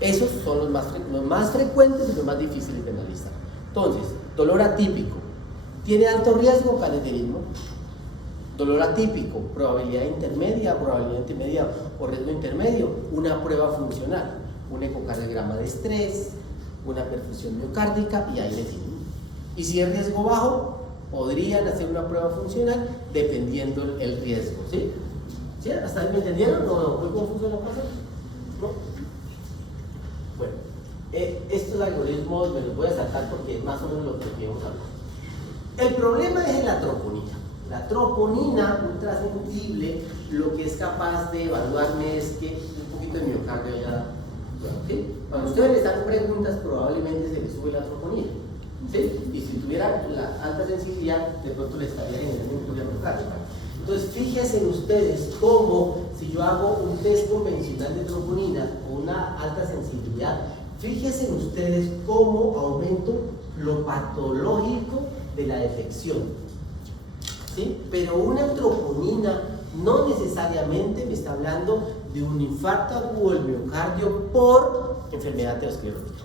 Esos son los más frecuentes y los más difíciles de analizar. Entonces, dolor atípico. ¿Tiene alto riesgo? Cateterismo. Dolor atípico, probabilidad intermedia o riesgo intermedio, una prueba funcional, un ecocardiograma de estrés, una perfusión miocárdica y ahí le tienen. Y si es riesgo bajo, podrían hacer una prueba funcional dependiendo el riesgo. ¿Sí? ¿Sí? ¿Hasta ahí me entendieron? ¿No? ¿Muy confuso la cosa? ¿No? Bueno, estos algoritmos me los voy a saltar porque es más o menos lo que queremos hablar. El problema es la troponina. La troponina ultrasensible, lo que es capaz de evaluarme es que un poquito de miocardio ya. ¿Sí? Cuando ustedes les hagan preguntas, probablemente se les sube la troponina. ¿Sí? Y si tuviera la alta sensibilidad, de pronto les estaría generando un problema miocárdica. Entonces, fíjense ustedes cómo, si yo hago un test convencional de troponina o una alta sensibilidad, fíjense ustedes cómo aumento lo patológico de la detección. ¿Sí? Pero una troponina no necesariamente me está hablando de un infarto agudo del miocardio por enfermedad aterosclerótica.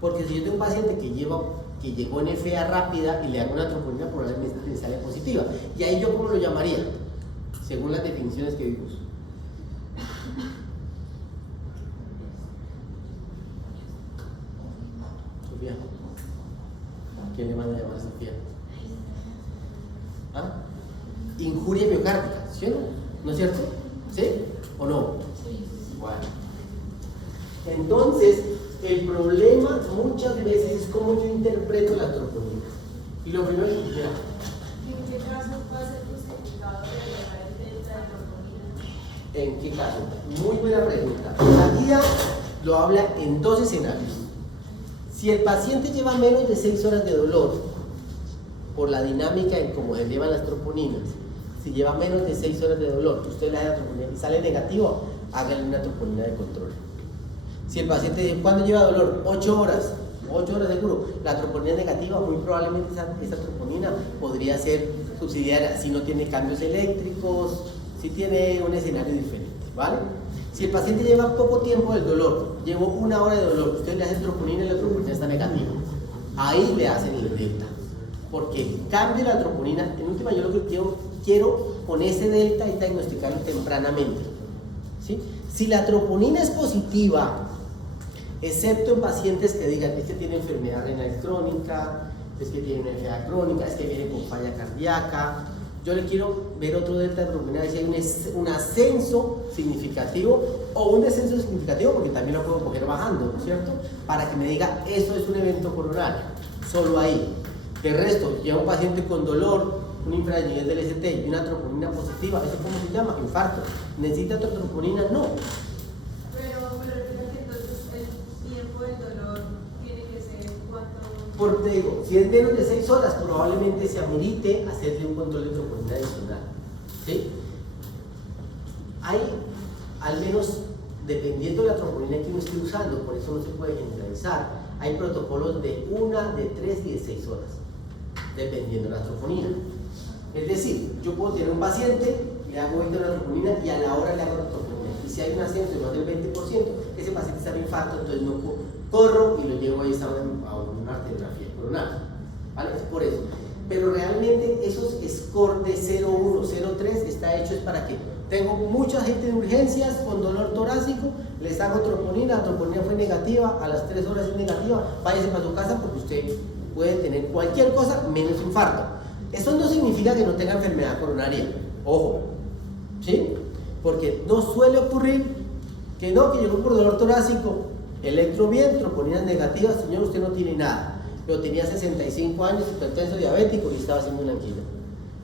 Porque si yo tengo un paciente que llegó en FA rápida y le hago una troponina, probablemente le sale positiva. Y ahí yo, ¿cómo lo llamaría? Según las definiciones que vimos. Sofía. ¿Quién le manda a llamar a Sofía? ¿Ah? Injuria miocárdica, ¿sí o no? ¿No es cierto? ¿Sí? ¿O no? Sí. Bueno. Entonces, el problema muchas veces es cómo yo interpreto la troponina. Y lo primero es, mira, ¿En qué caso puede ser justificado revelar el delta de troponina? ¿en qué caso? Muy buena pregunta. La guía lo habla en 2 escenarios. Si el paciente lleva menos de 6 horas de dolor, por la dinámica en cómo se llevan las troponinas, si lleva menos de 6 horas de dolor, que usted le haga troponina y sale negativo, hágale una troponina de control. Si el paciente, ¿cuándo lleva dolor? 8 horas seguro, la troponina es negativa, muy probablemente esa troponina podría ser subsidiaria si no tiene cambios eléctricos, si tiene un escenario diferente, ¿vale? Si el paciente lleva poco tiempo del dolor, llevo 1 hora de dolor, usted le hace troponina y la troponina está negativa, ahí le hacen el delta, porque el cambio de la troponina, en última yo lo que quiero con ese delta es diagnosticarlo tempranamente, ¿sí? Si la troponina es positiva, excepto en pacientes que digan, es que tiene enfermedad renal crónica, es que tiene una enfermedad crónica, es que viene con falla cardíaca. Yo le quiero ver otro delta de troponina, si hay un ascenso significativo o un descenso significativo, porque también lo puedo coger bajando, ¿no es cierto? Para que me diga, eso es un evento coronario, solo ahí. De resto, llega un paciente con dolor, un infranivel del ST y una troponina positiva, ¿eso cómo se llama? Infarto. ¿Necesita otra troponina? No. Pero me refiero a que entonces el tiempo del dolor tiene que ser cuánto. Porque digo, si es menos de 6 horas, probablemente se amerite hacerle un control de troponina adicional. ¿Sí? Hay, al menos dependiendo de la troponina que uno esté usando, por eso no se puede generalizar, hay protocolos de 1, de 3 y de 6 horas, dependiendo de la troponina. Es decir, yo puedo tener un paciente, le hago 20 de la troponina y a la hora le hago la troponina. Y si hay un ascenso de más del 20%, ese paciente está en infarto, entonces no corro y lo llevo ahí a una arteriografía coronaria. ¿Vale? Es por eso. Pero realmente esos scores de 0,1, 0,3 está hecho es para que tengo mucha gente en urgencias con dolor torácico, les hago troponina, la troponina fue negativa, a las 3 horas es negativa, váyase para su casa porque usted puede tener cualquier cosa menos infarto. Eso no significa que no tenga enfermedad coronaria, ojo, ¿sí? Porque no suele ocurrir que no, que llegó por dolor torácico, electro bien, troponinas negativas, señor, usted no tiene nada, pero tenía 65 años, hipertenso, diabético y estaba haciendo una angina.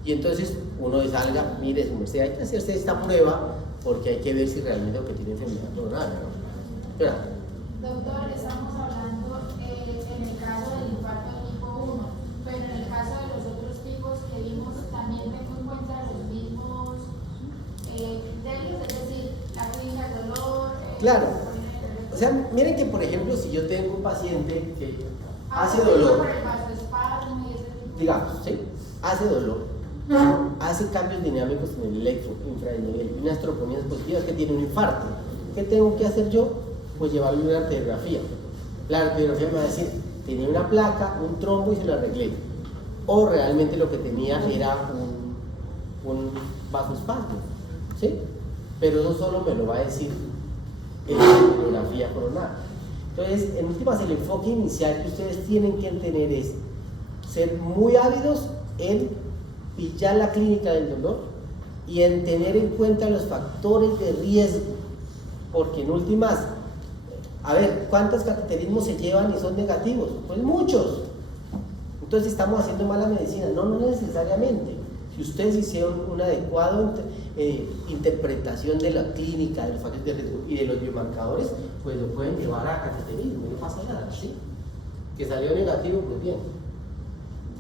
Y entonces uno salga, mire, su merced, hay que hacerse esta prueba porque hay que ver si realmente lo que tiene enfermedad coronaria, ¿no? Espera. Doctor, estamos hablando en el caso del infarto tipo 1, pero en el caso de los otros tipos que vimos, también tengo en cuenta los mismos criterios, es decir, la clínica de dolor. Claro. O sea, miren que, por ejemplo, si yo tengo un paciente que hace dolor, digamos, ¿sí? Hace dolor, hace cambios dinámicos en el electro, infranivel, y unas troponinas positivas que tiene un infarto. ¿Qué tengo que hacer yo? Pues llevarle una arteriografía. La arteriografía me va a decir, tenía una placa, un trombo y se lo arreglé. O realmente lo que tenía era un vasoespasmo, ¿sí? Pero eso solo me lo va a decir en la arteriografía coronaria. Entonces, en últimas, el enfoque inicial que ustedes tienen que tener es ser muy ávidos en pillar la clínica del dolor y en tener en cuenta los factores de riesgo, porque en últimas, a ver, ¿cuántos cateterismos se llevan y son negativos? Pues muchos. Entonces estamos haciendo mala medicina. No necesariamente. Si ustedes hicieron una adecuada interpretación de la clínica, de los factores de riesgo y de los biomarcadores, pues lo pueden llevar a cateterismo, no pasa nada, ¿sí? Que salió negativo, pues bien.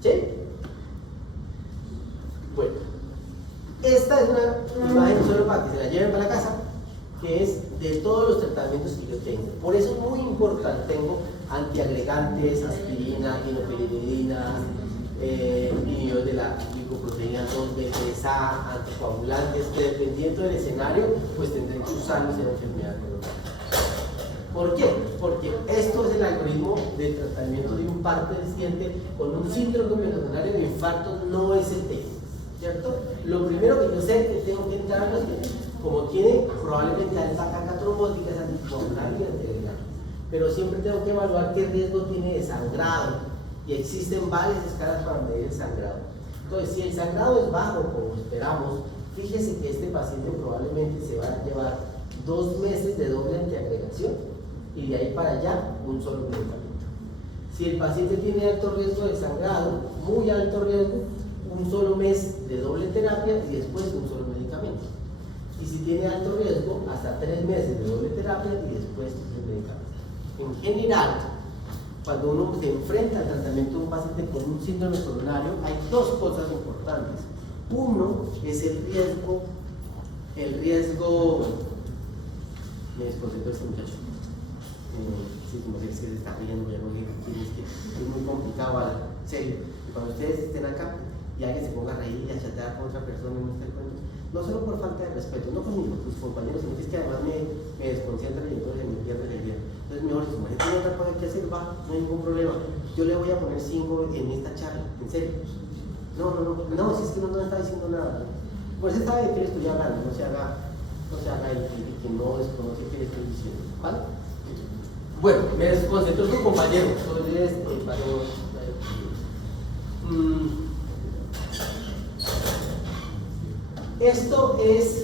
¿Sí? Bueno, esta es una imagen solo para que se la lleven para la casa, que es de todos los tratamientos que yo tengo. Por eso es muy importante, tengo antiagregantes, aspirina, inopiridina, inhibidores de la glicoproteína 2-B3A, anticoagulantes, que dependiendo del escenario, pues tendré que usarlos en la enfermedad coronaria. ¿Por qué? Porque esto es el algoritmo de tratamiento de un paciente con un síndrome coronario de infarto no ST, ¿cierto? Lo primero que yo sé que tengo que entrar es que, como tiene probablemente alta carga trombótica, es anticoagular y antiagregar. Pero siempre tengo que evaluar qué riesgo tiene de sangrado. Y existen varias escalas para medir el sangrado. Entonces, si el sangrado es bajo, como esperamos, fíjese que este paciente probablemente se va a llevar 2 meses de doble antiagregación y de ahí para allá un solo medicamento. Si el paciente tiene alto riesgo de sangrado, muy alto riesgo, un solo mes de doble terapia y después un solo medicamento. Y si tiene alto riesgo, hasta 3 meses de doble terapia y después 3 medicamentos. En general, cuando uno se enfrenta al tratamiento de un paciente con un síndrome coronario, hay 2 cosas importantes. Uno es el riesgo, me desconcentró este muchacho. Sí, como que se está riendo, ya no sé quién es, que es muy complicado, en serio. Cuando ustedes estén acá y alguien se ponga a reír y a chatear con otra persona y no esté cuento, no solo por falta de respeto, no conmigo, tus compañeros, sino que es que además me desconcentran y entonces me pierde el día. Entonces, mejor, si usted tiene otra cosa que hacer, va, no hay ningún problema. Yo le voy a poner 5 en esta charla, en serio. No, si es que no está diciendo nada. Pues usted sabe de qué le estoy hablando, no se haga el que no desconoce qué le estoy diciendo, ¿vale? Bueno, me desconcentró tu compañero. Entonces, esto es.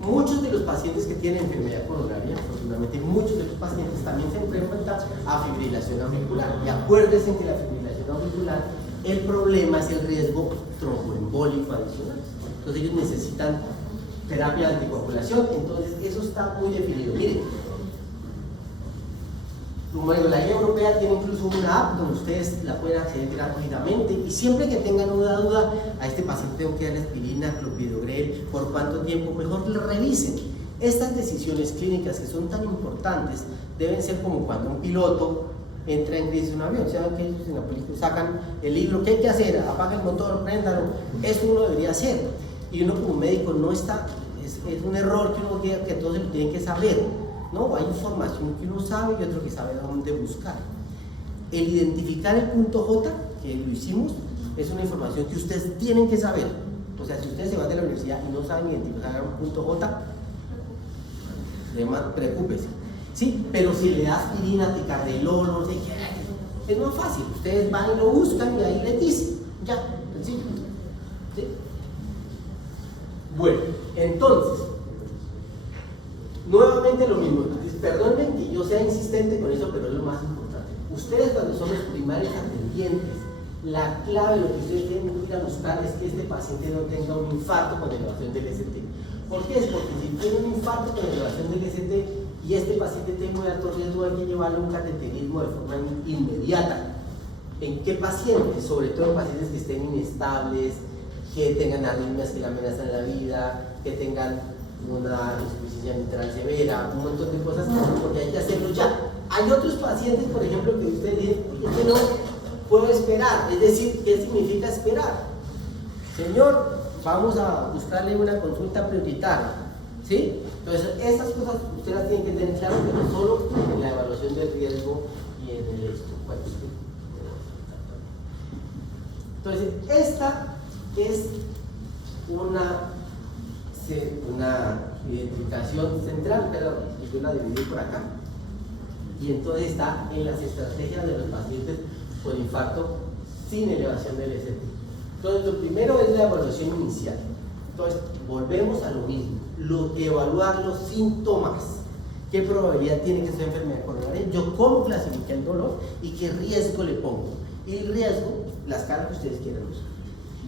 Muchos de los pacientes que tienen enfermedad coronaria, afortunadamente muchos de los pacientes también se enfrentan a fibrilación auricular. Y acuérdense que la fibrilación auricular, el problema es el riesgo tromboembólico adicional. Entonces ellos necesitan terapia de anticoagulación, entonces eso está muy definido. Miren, la guía europea tiene incluso una app donde ustedes la pueden acceder gratuitamente y siempre que tengan una duda, a este paciente tengo que darle aspirina, clopidogrel, por cuánto tiempo, mejor lo revisen. Estas decisiones clínicas que son tan importantes deben ser como cuando un piloto entra en crisis de un avión. ¿Saben que ellos en la película sacan el libro? ¿Qué hay que hacer? Apaga el motor, préndalo. Eso uno debería hacer. Y uno como médico no está, es un error que uno diga que todos lo tienen que saber. No, hay información que uno sabe y otro que sabe dónde buscar. El identificar el punto J, que lo hicimos, es una información que ustedes tienen que saber. O sea, si ustedes se van de la universidad y no saben identificar un punto J, preocúpese. Sí, pero si le das aspirina, ticagrelol, no sé qué, es más fácil. Ustedes van y lo buscan y ahí les dicen. Ya, sencillo. ¿Sí? Bueno, entonces, nuevamente lo mismo. Perdonen que yo sea insistente con eso, pero es lo más importante. Ustedes cuando son los primarios atendientes, la clave, lo que ustedes tienen que ir a buscar es que este paciente no tenga un infarto con elevación del ST. ¿Por qué? Es porque si tiene un infarto con elevación del ST y este paciente tiene muy alto riesgo, hay que llevarlo a un cateterismo de forma inmediata. ¿En qué pacientes? Sobre todo en pacientes que estén inestables, que tengan arritmias que le amenazan la vida, que tengan una insuficiencia mitral severa, un montón de cosas, porque hay que hacerlo ya. Hay otros pacientes, por ejemplo, que ustedes dicen, oye, que no puedo esperar. Es decir, ¿qué significa esperar? Señor, vamos a buscarle una consulta prioritaria, ¿sí? Entonces, esas cosas ustedes las tienen que tener claras, pero solo en la evaluación del riesgo y en el esto. Entonces, esta es una identificación central, pero yo la dividí por acá, y entonces está en las estrategias de los pacientes con infarto sin elevación del ST. Entonces lo primero es la evaluación inicial. Entonces volvemos a lo mismo, evaluar los síntomas. ¿Qué probabilidad tiene que esa enfermedad coronaria? Yo cómo clasifiqué el dolor y qué riesgo le pongo. Y el riesgo, la escala que ustedes quieran usar.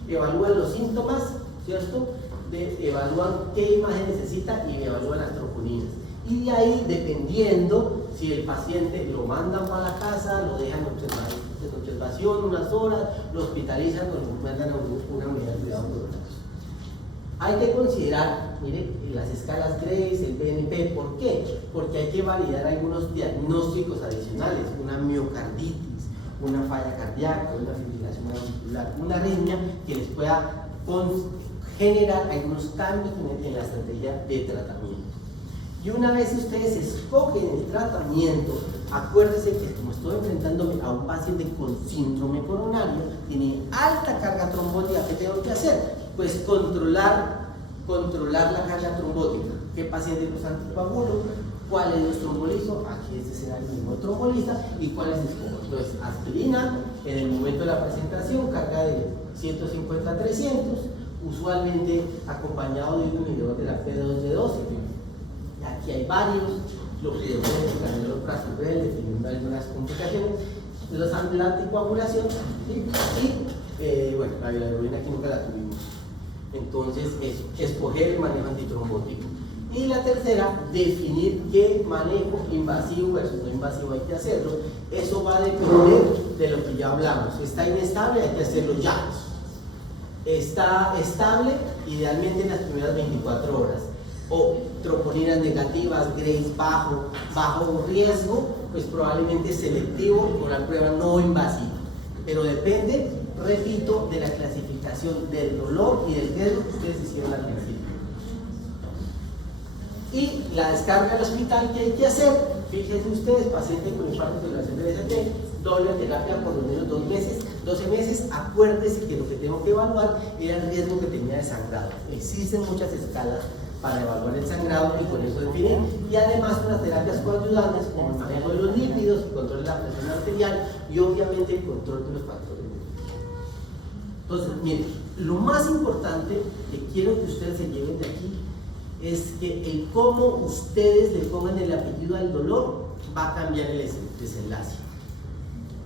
Evalúan los síntomas, ¿cierto? Evalúan qué imagen necesita y evalúan las tromboninas. Y de ahí, dependiendo si el paciente lo mandan para la casa, lo dejan en observación unas horas, lo hospitalizan o lo mandan a una unidad de cuidado coronario. Hay que considerar, mire, las escalas Grace, el BNP. ¿Por qué? Porque hay que validar algunos diagnósticos adicionales, una miocarditis, una falla cardíaca, una fibrilación auricular, una arritmia que les pueda generar algunos cambios en la estrategia de tratamiento. Y una vez ustedes escogen el tratamiento, acuérdense que como estoy enfrentándome a un paciente con síndrome coronario, tiene alta carga trombótica, ¿qué tengo que hacer? Pues controlar la carga trombótica. ¿Qué paciente los anticoagulo? ¿Cuáles los trombolizo? Aquí este será el mismo trombolista. ¿Y cuáles escojo? Entonces, aspirina, en el momento de la presentación, carga de 150 a 300, usualmente acompañado de un inhibidor de la P2D12. Aquí hay varios, clopidogrel, prasugrel, dependiendo de algunas complicaciones, la anticoagulación y bueno, la bilirrubina aquí nunca la tuvimos. Entonces, escoger el manejo antitrombótico. Y la tercera, definir qué manejo invasivo versus no invasivo hay que hacerlo. Eso va a depender de lo que ya hablamos. Está inestable, hay que hacerlo ya. Está estable, idealmente en las primeras 24 horas. O tromboninas negativas, Grace bajo riesgo, pues probablemente selectivo por la prueba no invasiva. Pero depende, repito, de la clasificación del dolor y del riesgo que ustedes hicieron al principio. Y la descarga al hospital que hay que hacer, fíjense ustedes, paciente con infarto de elevación del ST, doble terapia por lo menos 2 meses, 12 meses. Acuérdese que lo que tengo que evaluar era el riesgo que tenía de sangrado. Existen muchas escalas para evaluar el sangrado y con eso definir. Y además unas terapias coayudantes como el manejo de los lípidos, el control de la presión arterial y obviamente el control de los factores de riesgo. Entonces, miren, lo más importante que quiero que ustedes se lleven de aquí es que el cómo ustedes le pongan el apellido al dolor va a cambiar el desenlace.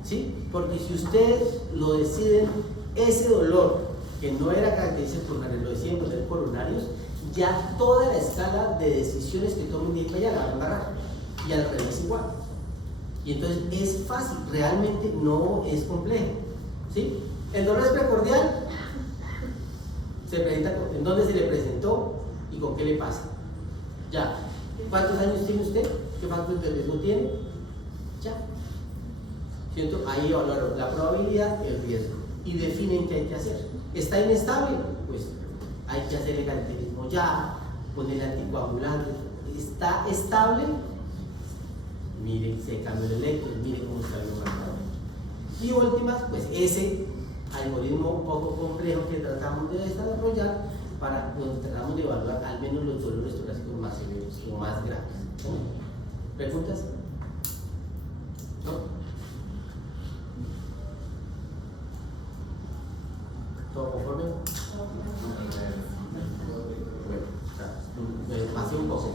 ¿Sí? Porque si ustedes lo deciden, ese dolor que no era característico pulmonar, lo deciden poner coronarios, ya toda la escala de decisiones que tomen de ahí para allá la van a agarrar. Y al revés igual. Y entonces es fácil, realmente no es complejo. ¿Sí? El dolor es precordial, se presenta, ¿en dónde se le presentó y con qué le pasa? Ya. ¿Cuántos años tiene usted? ¿Qué factores de riesgo tiene? Ya. ¿Cierto? Ahí evaluaron la probabilidad, el riesgo y definen qué hay que hacer. ¿Está inestable? Pues hay que hacer el antibiótico ya, poner anticoagulante. ¿Está estable? Miren, se cambió el electro, miren cómo está el marcador. Y últimas, pues ese algoritmo un poco complejo que tratamos de desarrollar para donde tratamos de evaluar al menos los dolores torácicos más severos o más graves. ¿Preguntas? ¿No? ¿Todo conforme? Bueno, me pasé un poco.